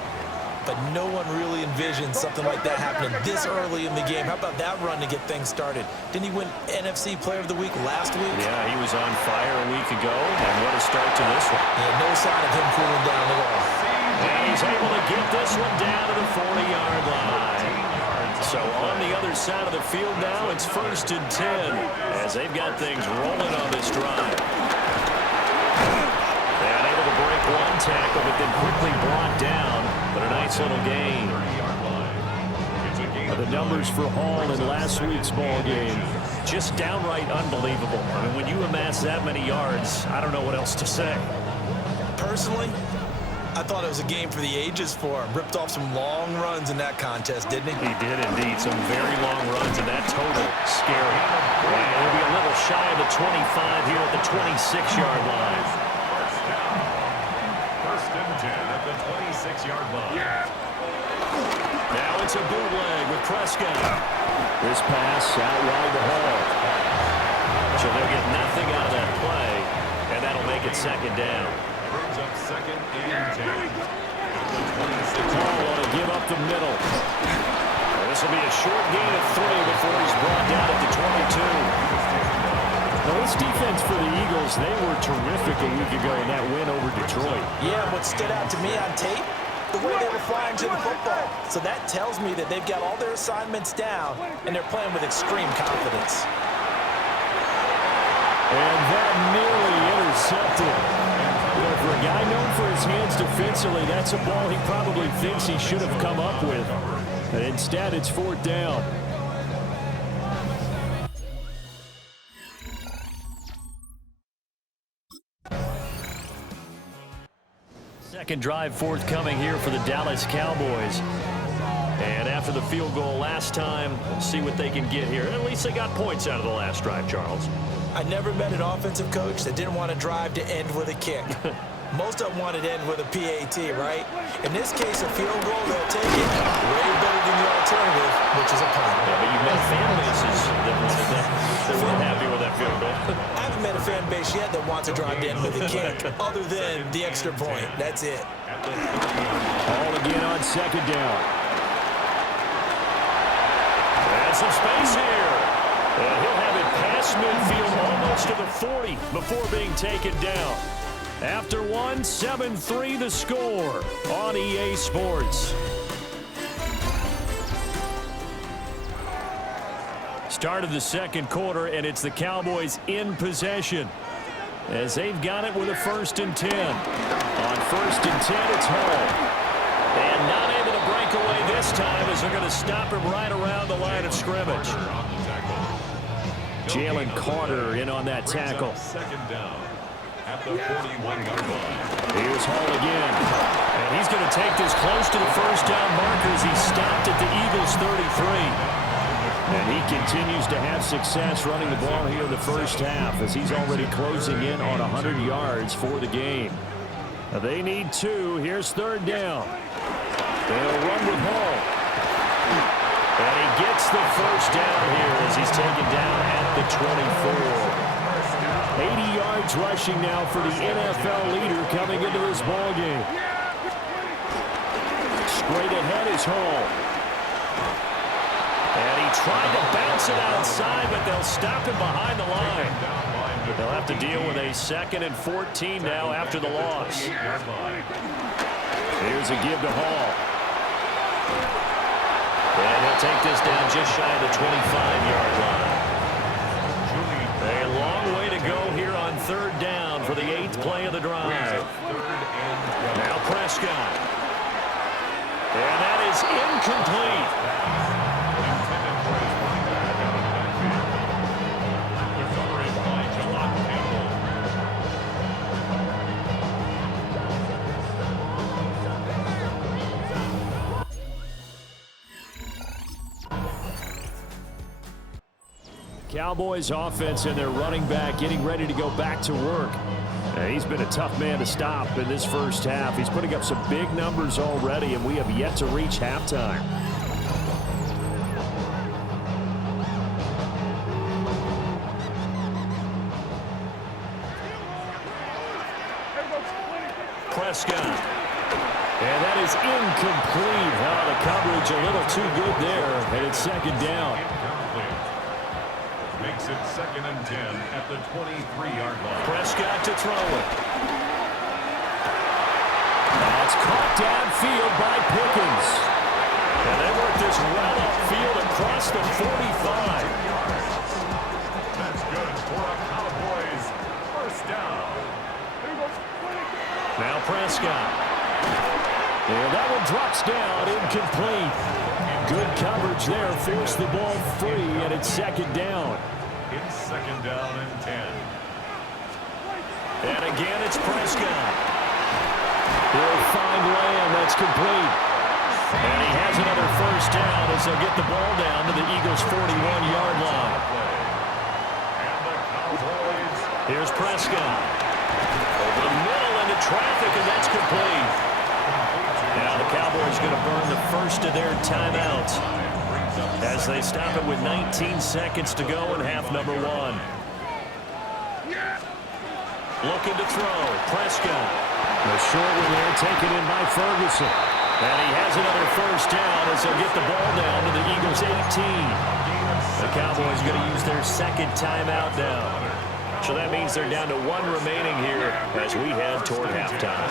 but no one really envisions something like that happening this early in the game. How about that run to get things started? Didn't he win NFC Player of the Week last week? Yeah, he was on fire a week ago, and what a start to this one. Yeah, no sign of him cooling down at all. And he's able to get this one down to the 40-yard line. So on the other side of the field now, it's 1st and 10 as they've got things rolling on this drive. They're unable to break one tackle, but then quickly brought down. But a nice little gain. The numbers for Hall in last week's ball game, just downright unbelievable. I mean, when you amass that many yards, I don't know what else to say. Personally, I thought it was a game for the ages for him. Ripped off some long runs in that contest, didn't he? He did indeed. Some very long runs, and that total scary. And he'll be a little shy of the 25 here at the 26-yard line. 1st and 10 at the 26-yard line. Now it's a bootleg with Prescott. This pass out wide to Hall. So they'll get nothing out of that play, and that'll make it 2nd down. Brings up 2nd and 10. Hall want to give up the middle. This will be a short gain of 3 before he's brought down at the 22. Now, this defense for the Eagles, they were terrific a week ago in that win over Detroit. Yeah, what stood out to me on tape, the way they were flying to the football. So that tells me that they've got all their assignments down, and they're playing with extreme confidence. And that nearly intercepted. You know, for a guy known for his hands defensively, that's a ball he probably thinks he should have come up with. But instead, it's 4th down. Second drive forthcoming here for the Dallas Cowboys. And after the field goal last time, we'll see what they can get here. At least they got points out of the last drive, Charles. I never met an offensive coach that didn't want to drive to end with a kick. Most of them wanted to end with a PAT, right? In this case, a field goal, they'll take it way better than the alternative, which is a punt. Yeah, but you've met fan bases that weren't happy with that field goal. I haven't met a fan base yet that wants to drive to end with a kick, other than the extra point. That's it. All again on 2nd down. And some space here. And he'll have it past midfield almost to the 40 before being taken down. After one, 7-3 the score on EA Sports. Start of the 2nd quarter, and it's the Cowboys in possession as they've got it with a 1st and 10. On 1st and 10, it's Hall. And not able to break away this time as they're going to stop him right around the line of scrimmage. Jalen Carter in on that tackle. 2nd down at the 41-yard line. Here's Hall again. And he's going to take this close to the 1st down marker as he stopped at the Eagles' 33. And he continues to have success running the ball here in the first half as he's already closing in on 100 yards for the game. Now they need 2. Here's 3rd down. They'll run with Hall. And he gets the 1st down here as he's taken down at the 24. 80 yards rushing now for the NFL leader coming into this ball game. Straight ahead is Hall. And he tried to bounce it outside, but they'll stop him behind the line. They'll have to deal with a 2nd and 14 now after the loss. Here's a give to Hall. And he'll take this down just shy of the 25-yard line. A long way to go here on 3rd down for the 8th play of the drive. Now Prescott. And that is incomplete. Cowboys offense and their running back getting ready to go back to work. He's been a tough man to stop in this first half. He's putting up some big numbers already, and we have yet to reach halftime. Prescott. And that is incomplete. Oh, the coverage a little too good there, and it's second down. Makes it 2nd and 10 at the 23-yard line. Prescott to throw it. That's caught downfield by Pickens. And they work this well upfield across the 45. That's good for a Cowboys first down. Now Prescott. And that one drops down, incomplete. Good coverage there, forced the ball free, and it's second down. It's 2nd down and 10. And again, it's Prescott. He'll find Lamb, that's complete. And he has another first down as they'll get the ball down to the Eagles' 41-yard line. And the Cowboys. Here's Prescott. Over the middle into traffic, and that's complete. Now the Cowboys going to burn the first of their timeouts as they stop it with 19 seconds to go in half number 1. Looking to throw, Prescott. The short one there taken in by Ferguson. And he has another first down as they'll get the ball down to the Eagles' 18. The Cowboys going to use their second timeout now. So that means they're down to 1 remaining here as we head toward halftime.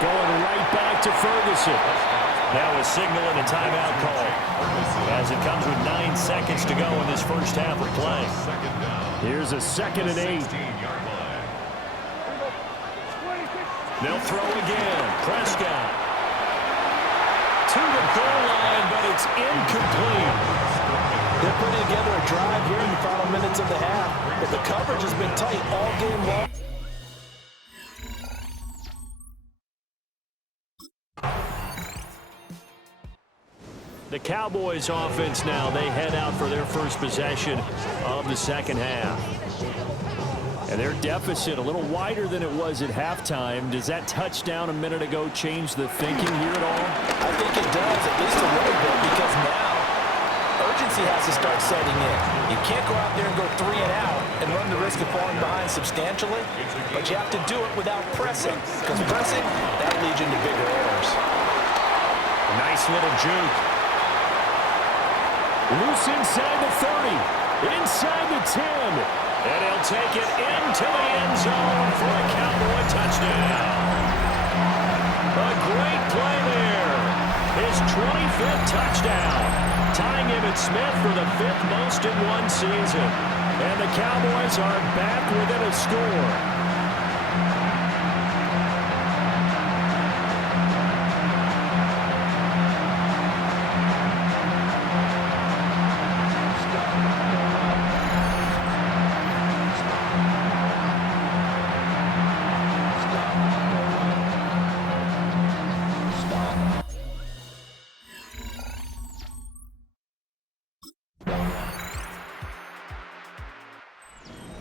Going right back to Ferguson. Now a signal and a timeout call as it comes with 9 seconds to go in this first half of play. Here's a 2nd and 8. They'll throw again. Prescott. To the goal line, but it's incomplete. They're putting together a drive here in the final minutes of the half, but the coverage has been tight all game long. The Cowboys offense now, they head out for their first possession of the second half. And their deficit a little wider than it was at halftime. Does that touchdown a minute ago change the thinking here at all? I think it does, at least a little bit, because now urgency has to start setting in. You can't go out there and go 3 and out and run the risk of falling behind substantially, but you have to do it without pressing, because pressing, that leads you into bigger errors. A nice little juke. Loose inside the 30, inside the 10, and he'll take it into the end zone for a Cowboy touchdown. A great play there. His 25th touchdown, tying Emmitt Smith for the 5th most in one season. And the Cowboys are back within a score.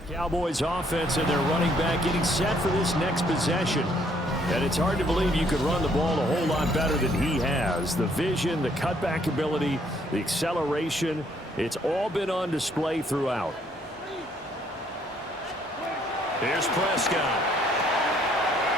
Cowboys offense and their running back getting set for this next possession. And it's hard to believe you could run the ball a whole lot better than he has. The vision, the cutback ability, the acceleration, it's all been on display throughout. Here's Prescott.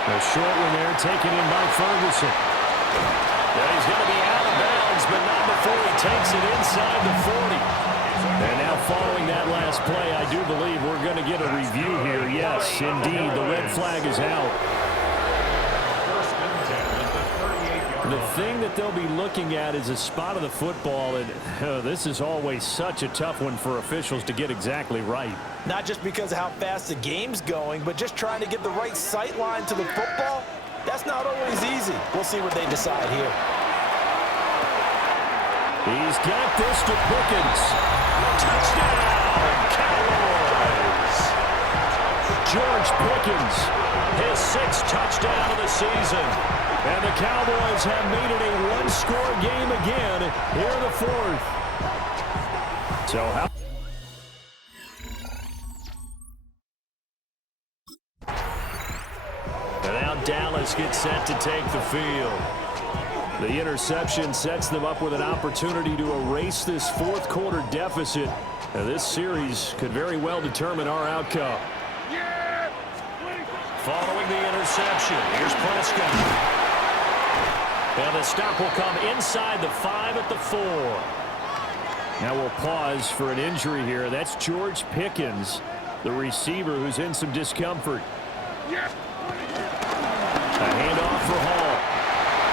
The short one there taken in by Ferguson. Yeah, he's going to be out of bounds, but not before he takes it inside the 40. And now following that last play, I do believe we're going to get a review here. Yes, indeed, the red flag is out. The thing that they'll be looking at is a spot of the football, and this is always such a tough one for officials to get exactly right. Not just because of how fast the game's going, but just trying to get the right sight line to the football. That's not always easy. We'll see what they decide here. He's got this to Pickens. Touchdown, Cowboys! George Pickens, his 6th touchdown of the season. And the Cowboys have made it a one-score game again here in the 4th. So how... And now Dallas gets set to take the field. The interception sets them up with an opportunity to erase this fourth quarter deficit. And this series could very well determine our outcome. Following the interception, here's Prescott. And the stop will come inside the 5 at the 4. Now we'll pause for an injury here. That's George Pickens, the receiver who's in some discomfort. A handoff for Hall.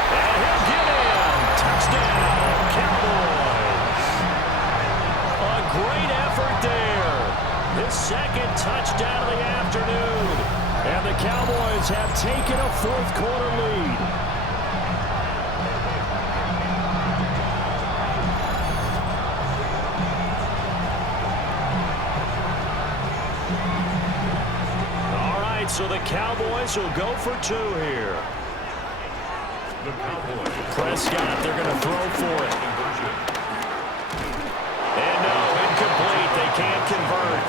And he'll get in. Touchdown, Cowboys. A great effort there. His second touchdown of the afternoon. And the Cowboys have taken a fourth quarter lead. All right, so the Cowboys will go for 2 here. Prescott, they're going to throw for it. And no, incomplete. They can't convert.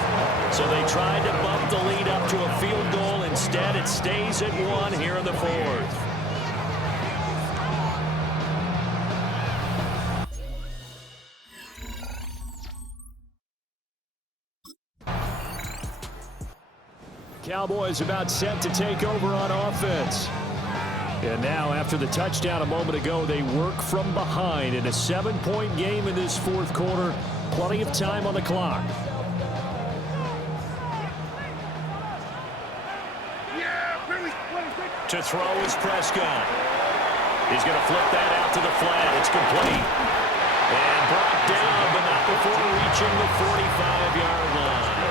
So they tried to bump the lead up to a field goal. Instead, it stays at 1 here in the 4th. Cowboys about set to take over on offense. And now, after the touchdown a moment ago, they work from behind in a 7-point game in this fourth quarter. Plenty of time on the clock. To throw is Prescott. He's going to flip that out to the flat. It's complete. And brought down, but not before reaching the 45-yard line.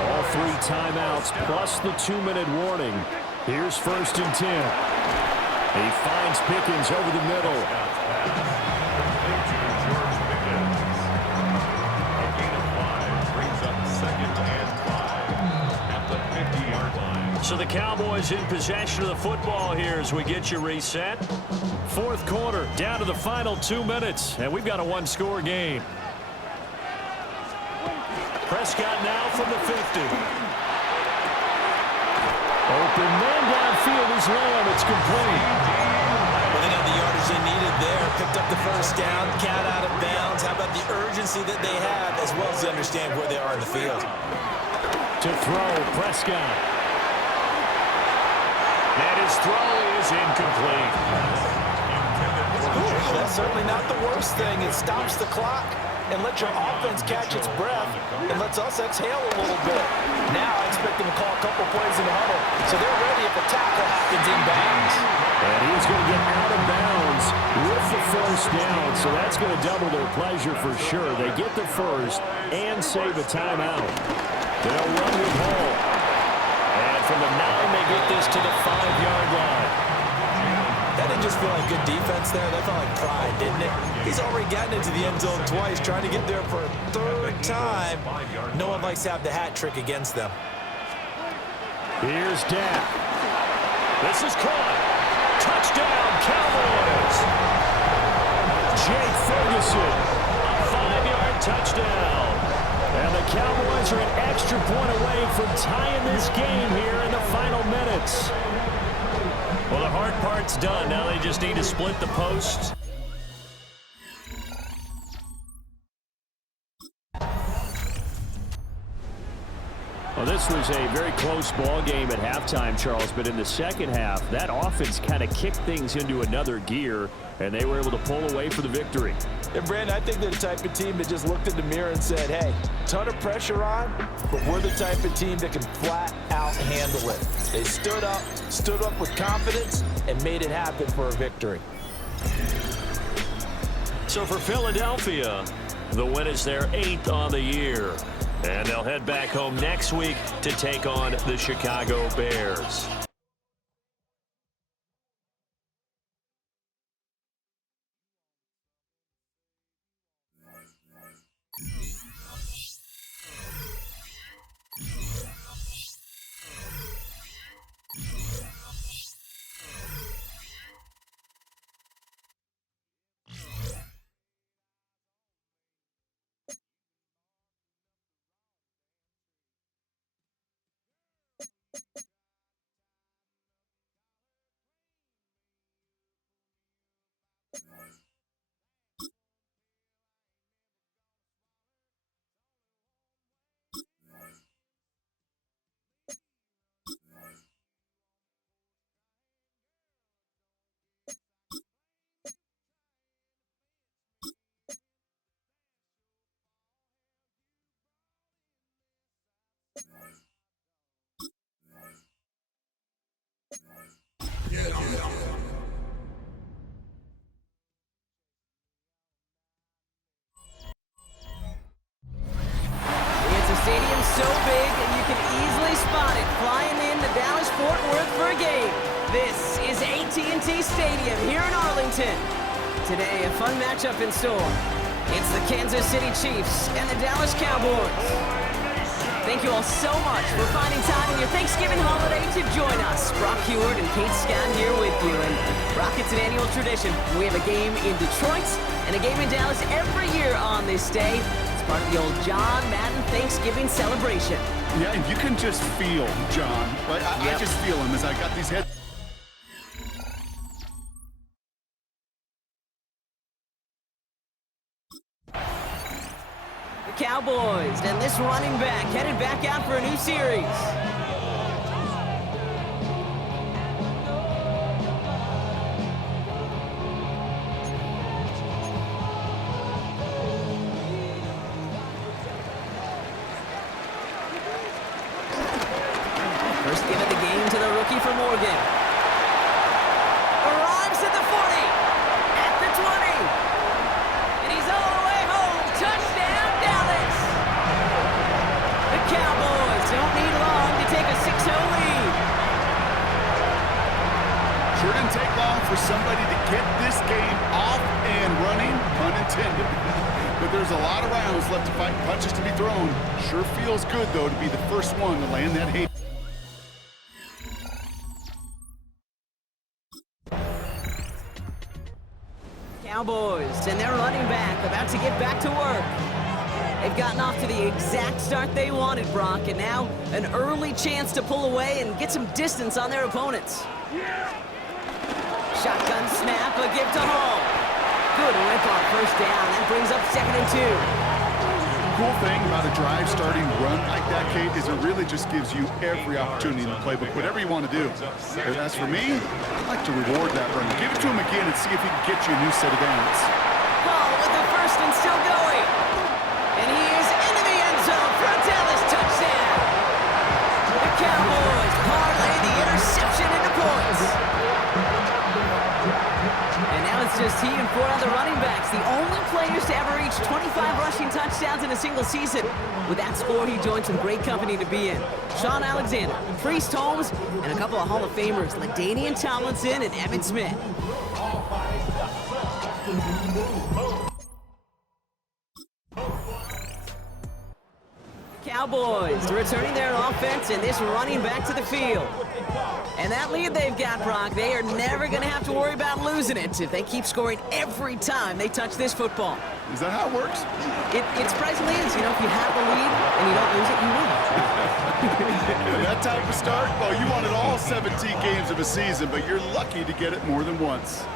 All 3 timeouts plus the 2-minute warning. Here's 1st and 10. He finds Pickens over the middle. So the Cowboys in possession of the football here as we get you reset. Fourth quarter, down to the final 2 minutes, and we've got a 1-score game. Prescott now from the 50. Open man downfield is Lamb. It's complete. Well, they got the yardage they needed there. Picked up the first down, cat out of bounds. How about the urgency that they have as well as they understand where they are in the field? To throw, Prescott. And his throw is incomplete. Ooh, that's certainly not the worst thing. It stops the clock and lets your offense catch its breath and lets us exhale a little bit. Now I expect them to call a couple plays in the huddle so they're ready if a tackle happens in bounds. And he's going to get out of bounds with the first down, so that's going to double their pleasure for sure. They get the first and save a timeout. They'll run with Hall. And from the 9, they get this to the 5-yard line. That didn't just feel like good defense there. That felt like pride, didn't it? He's already gotten into the end zone twice, trying to get there for a 3rd time. No one likes to have the hat trick against them. Here's Dak. This is caught. Touchdown, Cowboys. Jake Ferguson, a 5-yard touchdown. And the Cowboys are an extra point away from tying this game here in the final minutes. Well, the hard part's done. Now they just need to split the posts. Well, this was a very close ball game at halftime, Charles, but in the second half, that offense kind of kicked things into another gear, and they were able to pull away for the victory. And, Brandon, I think they're the type of team that just looked in the mirror and said, hey, ton of pressure on, but we're the type of team that can flat out handle it. They stood up with confidence, and made it happen for a victory. So for Philadelphia, the win is their 8th on the year. And they'll head back home next week to take on the Chicago Bears. This is AT&T Stadium here in Arlington. Today, a fun matchup in store. It's the Kansas City Chiefs and the Dallas Cowboys. Thank you all so much for finding time in your Thanksgiving holiday to join us. Brock Heward and Kate Scott here with you. And Brock, it's an annual tradition. We have a game in Detroit and a game in Dallas every year on this day. It's part of the old John Madden Thanksgiving celebration. Yeah, and you can just feel John, right? I just feel him as I got these head. Cowboys, and this running back headed back out for a new series. First give of the game to the rookie for Morgan. Arrives at the 40, at the 20, and he's all the way home. Touchdown! Cowboys don't need long to take a 6-0 lead. Sure didn't take long for somebody to get this game off and running, pun intended. But there's a lot of rounds left to fight, punches to be thrown. Sure feels good, though, to be the first one to land that hate. Cowboys and their running back about to get back to work. They've gotten off to the exact start they wanted, Brock, and now an early chance to pull away and get some distance on their opponents. Shotgun snap, a give to Hall. Good rip on first down. That brings up 2nd and 2. Cool thing about a drive starting run like that, Kate, is it really just gives you every opportunity in the playbook, whatever you want to do. And as for me, I'd like to reward that run. Give it to him again and see if he can get you a new set of downs. Hall with the first and still going. And he is into the end zone for a Dallas touchdown. The Cowboys parlay the interception into points. And now it's just he and 4 other running backs, the only players to ever reach 25 rushing touchdowns in a single season. With that score, he joined some great company to be in. Sean Alexander, Priest Holmes, and a couple of Hall of Famers, LaDainian Tomlinson and Emmitt Smith. Cowboys returning their offense and this running back to the field. And that lead they've got, Brock, they are never going to have to worry about losing it if they keep scoring every time they touch this football. Is that how it works? It surprisingly is. You know, if you have the lead and you don't lose it, you win. That type of start, well, you wanted all 17 games of a season, but you're lucky to get it more than once.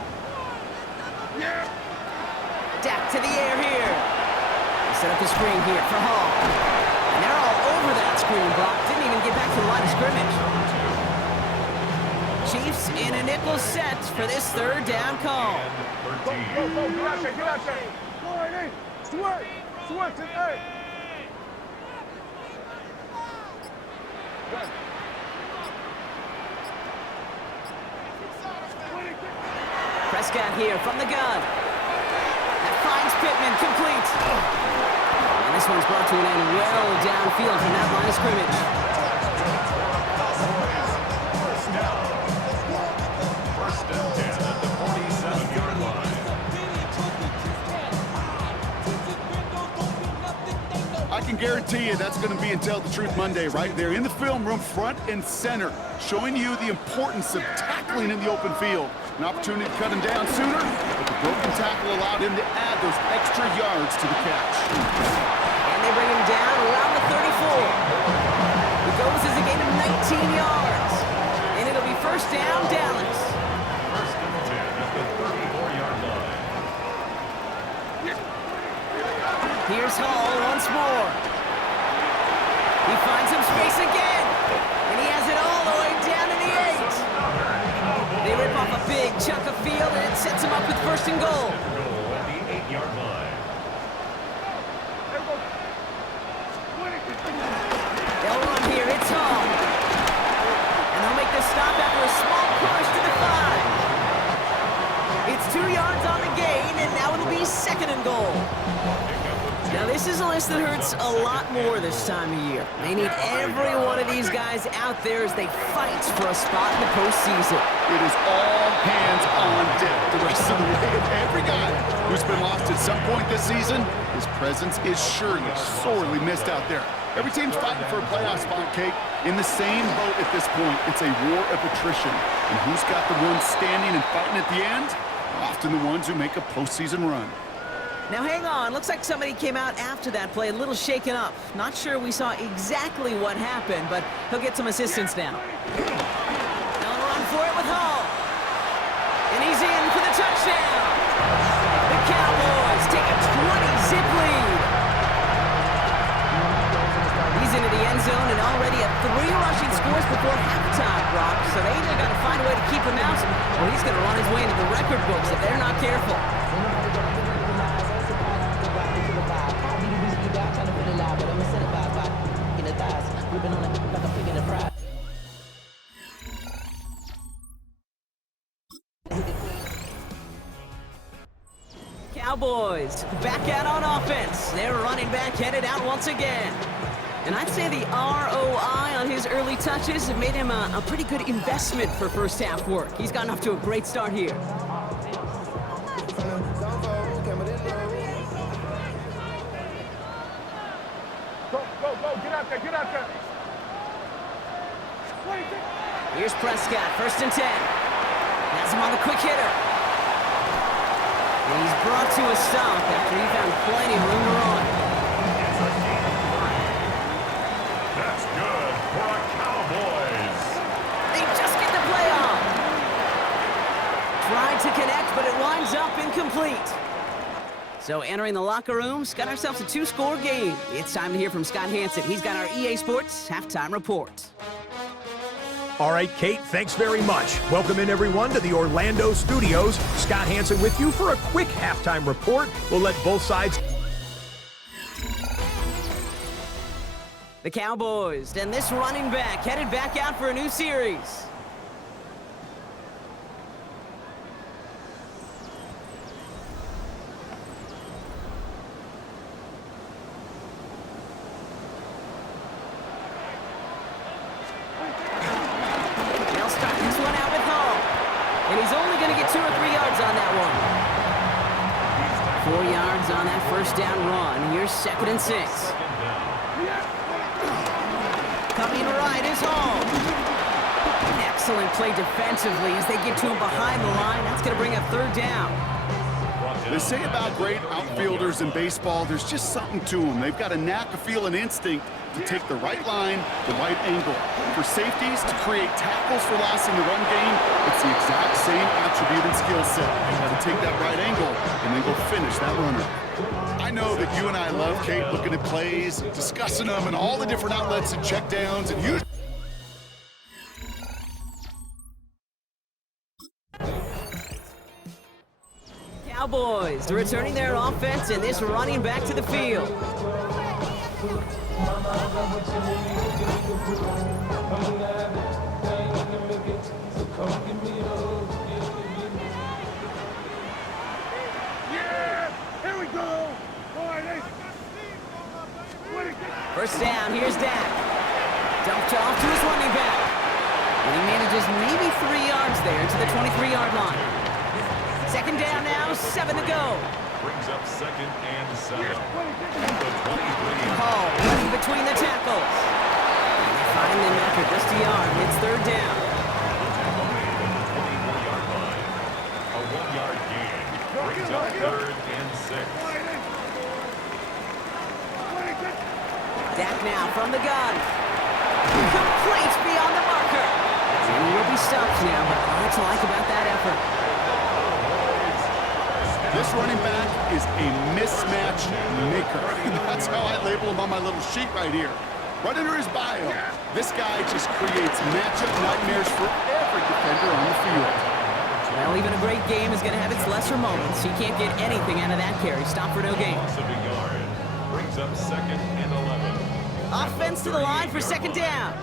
Dak to the air here. They set up the screen here for Hall. And they're all over that screen, Brock. Didn't even get back to the line of scrimmage. Chiefs in a nickel set for this 3rd down call. Go, get out there, get out there. Go right in. Switch it, hey. Prescott here from the gun. That finds Pittman, complete. And this one's brought to an end well downfield from that line of scrimmage. I can guarantee you that's going to be in Tell the Truth Monday right there in the film room, front and center, showing you the importance of tackling in the open field. An opportunity to cut him down sooner, but the broken tackle allowed him to add those extra yards to the catch. And they bring him down around the 34. It goes as a gain of 19 yards. And it'll be 1st down, Dallas. First and 10 at the 34-yard line. Here's Hall once more. He finds some space again. And he has it all the way down to the 8. They rip off a big chunk of field, and it sets him up with 1st and goal. At the 8-yard line. They'll run here. It's Hall. And they'll make the stop after a small push to the 5. It's 2 yards on the gain, and now it'll be 2nd and goal. Now this is a place that hurts a lot more this time of year. They need every one of these guys out there as they fight for a spot in the postseason. It is all hands on deck the rest of the way. And every guy who's been lost at some point this season, his presence is surely sorely missed out there. Every team's fighting for a playoff spot, Kate. In the same boat at this point, it's a war of attrition. And who's got the ones standing and fighting at the end? Often the ones who make a postseason run. Now hang on, looks like somebody came out after that play a little shaken up. Not sure we saw exactly what happened, but he'll get some assistance now. They'll run for it with Hall. And he's in for the touchdown. The Cowboys take a 20-zip lead. He's into the end zone and already at 3 rushing scores before halftime, Brock. So they either got to find a way to keep him out, or he's going to run his way into the record books if they're not careful. Cowboys back out on offense. Their running back headed out once again. And I'd say the ROI on his early touches have made him a pretty good investment for first half work. He's gotten off to a great start here. Go, get out there, get out there. Here's Prescott, 1st and 10. Has him on the quick hitter. And he's brought to a stop after he found plenty of room to run. That's good for a Cowboys. They just get the play off. Tried to connect, but it winds up incomplete. So entering the locker rooms, got ourselves a 2-score game. It's time to hear from Scott Hansen. He's got our EA Sports halftime report. All right, Kate, thanks very much. Welcome in, everyone, to the Orlando studios. Scott Hansen with you for a quick halftime report. We'll let both sides... The Cowboys and this running back headed back out for a new series. They'll start this one out with Hall. And he's only going to get 2 or 3 yards on that one. 4 yards on that first down run. Here's 2nd and 6. Coming right is Hall. An excellent play defensively as they get to him behind the line. That's going to bring up 3rd down. They say about great outfielders in baseball, there's just something to them. They've got a knack, a feel, and instinct to take the right line, the right angle. For safeties, to create tackles for loss in the run game, it's the exact same attribute and skill set. To take that right angle and then go finish that runner. I know that you and I love, Kate, looking at plays, discussing them, and all the different outlets and checkdowns, and you... Cowboys returning their offense and this running back to the field. Yeah, here we go. First down, here's Dak. Dumped off to his running back. And he manages maybe 3 yards there to the 23-yard line. 2nd down now, 7 to go. Brings up 2nd and 7. At the 23. Hall running between the tackles. And they finally measure just a yard. It's 3rd down. A 1-yard gain. Brings up 3rd and 6. Dak now from the gun. Complete beyond the marker. And he will be stopped now, but what to like about that effort? This running back is a mismatch maker. That's how I label him on my little sheet right here. Right under his bio, this guy just creates matchup nightmares for every defender on the field. Well, even a great game is going to have its lesser moments. You can't get anything out of that carry. Stop for no gain. Loss of a yard. Brings up 2nd and 11. Offense to the line for 2nd down.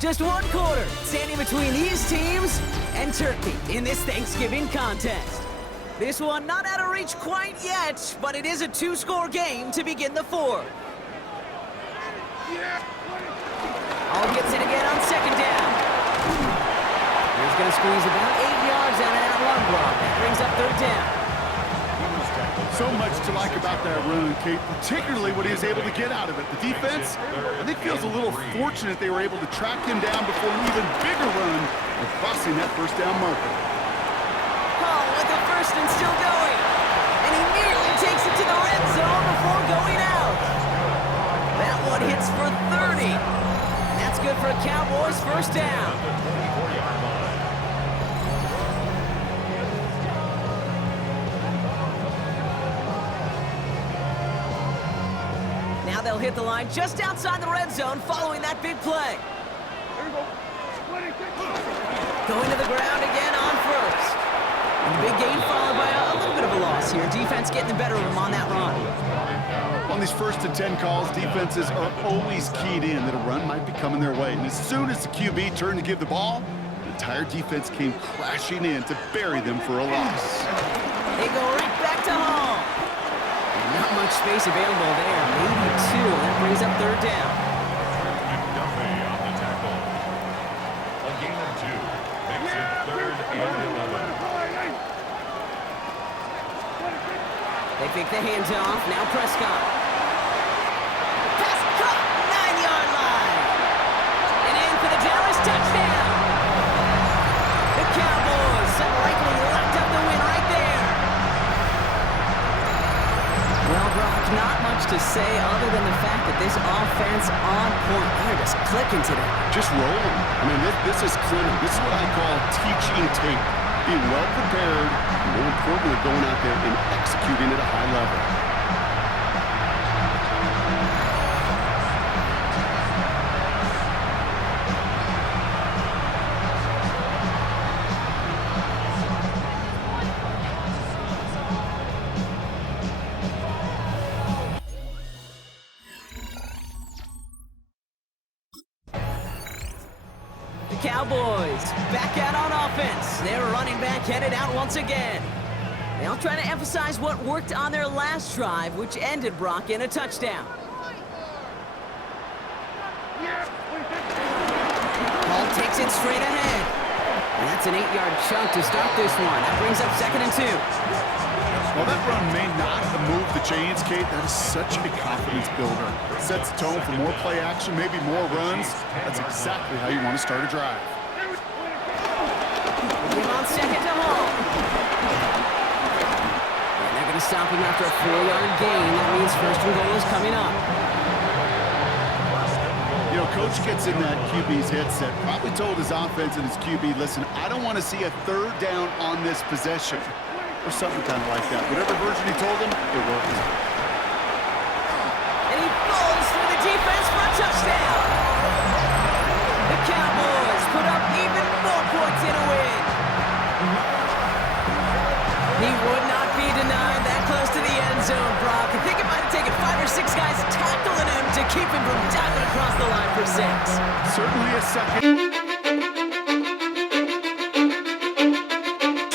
Just one quarter, standing between these teams and Turkey in this Thanksgiving contest. This one not out of reach quite yet, but it is a two-score game to begin the fourth. All gets it again on second down. He's going to squeeze about 8 yards out of that run block. That brings up third down. So much to like about that run, Kate, particularly what he was able to get out of it. The defense, I think, feels a little fortunate they were able to track him down before an even bigger run of crossing that first down marker. Hall with the first and still going. And he nearly takes it to the red zone before going out. That one hits for 30. And that's good for a Cowboys first down. Now they'll hit the line just outside the red zone following that big play. Going to the ground again on first. And the big gain followed by a little bit of a loss here. Defense getting the better of him on that run. On these 1st and 10 calls, defenses are always keyed in that a run might be coming their way. And as soon as the QB turned to give the ball, the entire defense came crashing in to bury them for a loss. They go right back to Hall. And not much space available there. Maybe two. That brings up third down. McDuffie on the tackle. A gain of 2. Makes it 3rd and 11. They pick the hands off. Now Prescott. Pass caught. 9-yard line. And in for the Dallas touchdown. The Cowboys have likely locked up the win right there. Well, Brock, not much to say other than the fact that this offense on point. They're just clicking today. Just rolling. I mean, this is clinic. This is what I call teaching tape. Being well prepared, and more importantly, going out there and executing at a high level. Cowboys back out on offense. Their running back headed out once again. They'll try to emphasize what worked on their last drive, which ended Brock in a touchdown. Ball takes it straight ahead. And that's an 8-yard chunk to start this one. That brings up 2nd and 2. While that run may not have moved the chains, Kate, that is such a confidence builder. It sets the tone for more play action, maybe more runs. That's exactly how you want to start a drive. Give on 2nd to Hall. And they're going to stop him after a 4-yard gain. That means 1st and goal is coming up. You know, Coach gets in that QB's headset, probably told his offense and his QB, listen, I don't want to see a 3rd down on this possession. Or something kind of like that. Whatever version he told him, it worked. And he falls through the defense for a touchdown. The Cowboys put up even more points in a win. He would not be denied that close to the end zone, Brock. I think it might have taken 5 or 6 guys tackling him to keep him from diving across the line for 6. Certainly a second.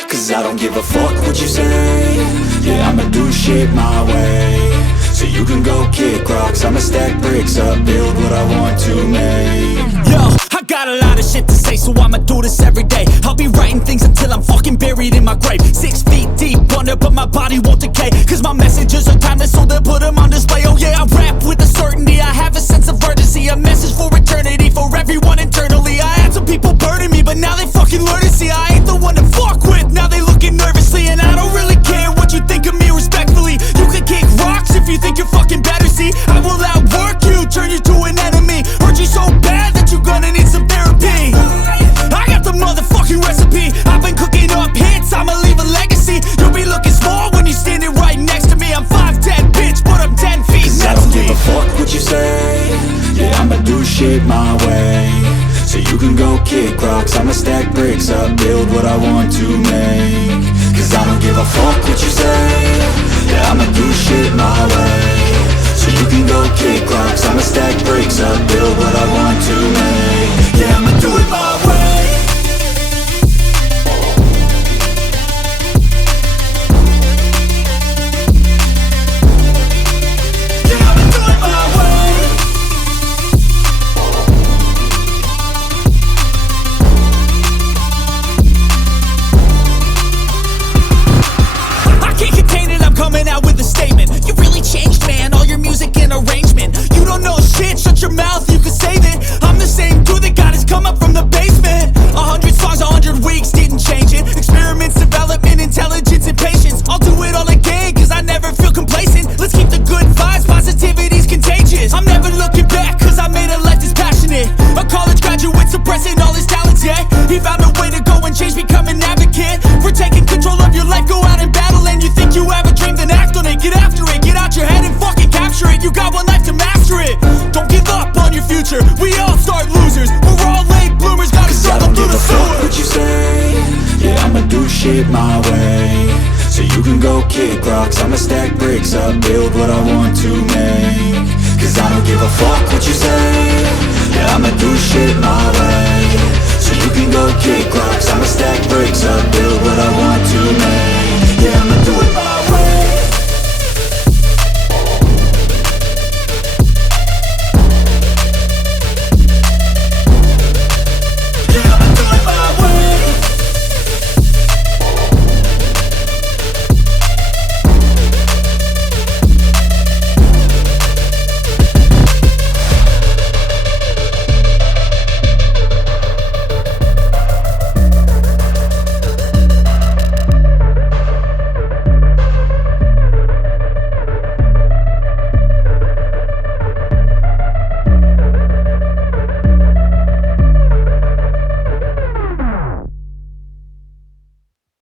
Cause I don't give a fuck what you say. Yeah, I'ma do shit my way. So you can go kick rocks, I'ma stack bricks up, build what I want to make. Yo, I got a lot of shit to say, so I'ma do this every day. I'll be writing things until I'm fucking buried in my grave. 6 feet deep under, but my body won't decay. Cause my messages are timeless, so they'll put them on display. Oh yeah, I rap with a certainty, I have a sense of urgency. A message for eternity, for everyone internally. I had some people burning me, but now they fucking learn to see I ain't the one to fuck with. Now they looking nervously, and I don't really care what you think of me respectfully. You can kick rocks if you think you're fucking better, see. I will outwork you, turn you to an enemy. Hurt you so bad that you're gonna need some therapy. I got the motherfucking recipe. I've been cooking up hits, I'ma leave a legacy. You'll be looking small when you're standing right next to me. I'm 5'10", bitch, but I'm 10 feet next to me. I don't give a fuck what you say. Yeah, I'ma do shit my way. So you can go kick rocks, I'ma stack bricks up, build what I want to make. Cause I don't give a fuck what you say. Yeah, I'ma do shit my way. So you can go kick rocks, I'ma stack bricks up, build what I want to make. Yeah, Let's keep the good vibes, positivity's contagious. I'm never looking back, cause I made a life that's passionate. A college graduate suppressing all his talents, yeah. He found a way to go and change, become an advocate for taking control of your life, go out and battle. And you think you have a dream, then act on it. Get after it, get out your head and fucking capture it. You got one life to master it. Don't give up on your future, we all start losers. We're all late bloomers, gotta struggle through the sewer. What you say? Yeah, I'ma do shit my way. So you can go kick rocks, I'ma stack bricks up, build what I want to make. Cause I don't give a fuck what you say. Yeah, I'ma do shit my way. So you can go kick rocks,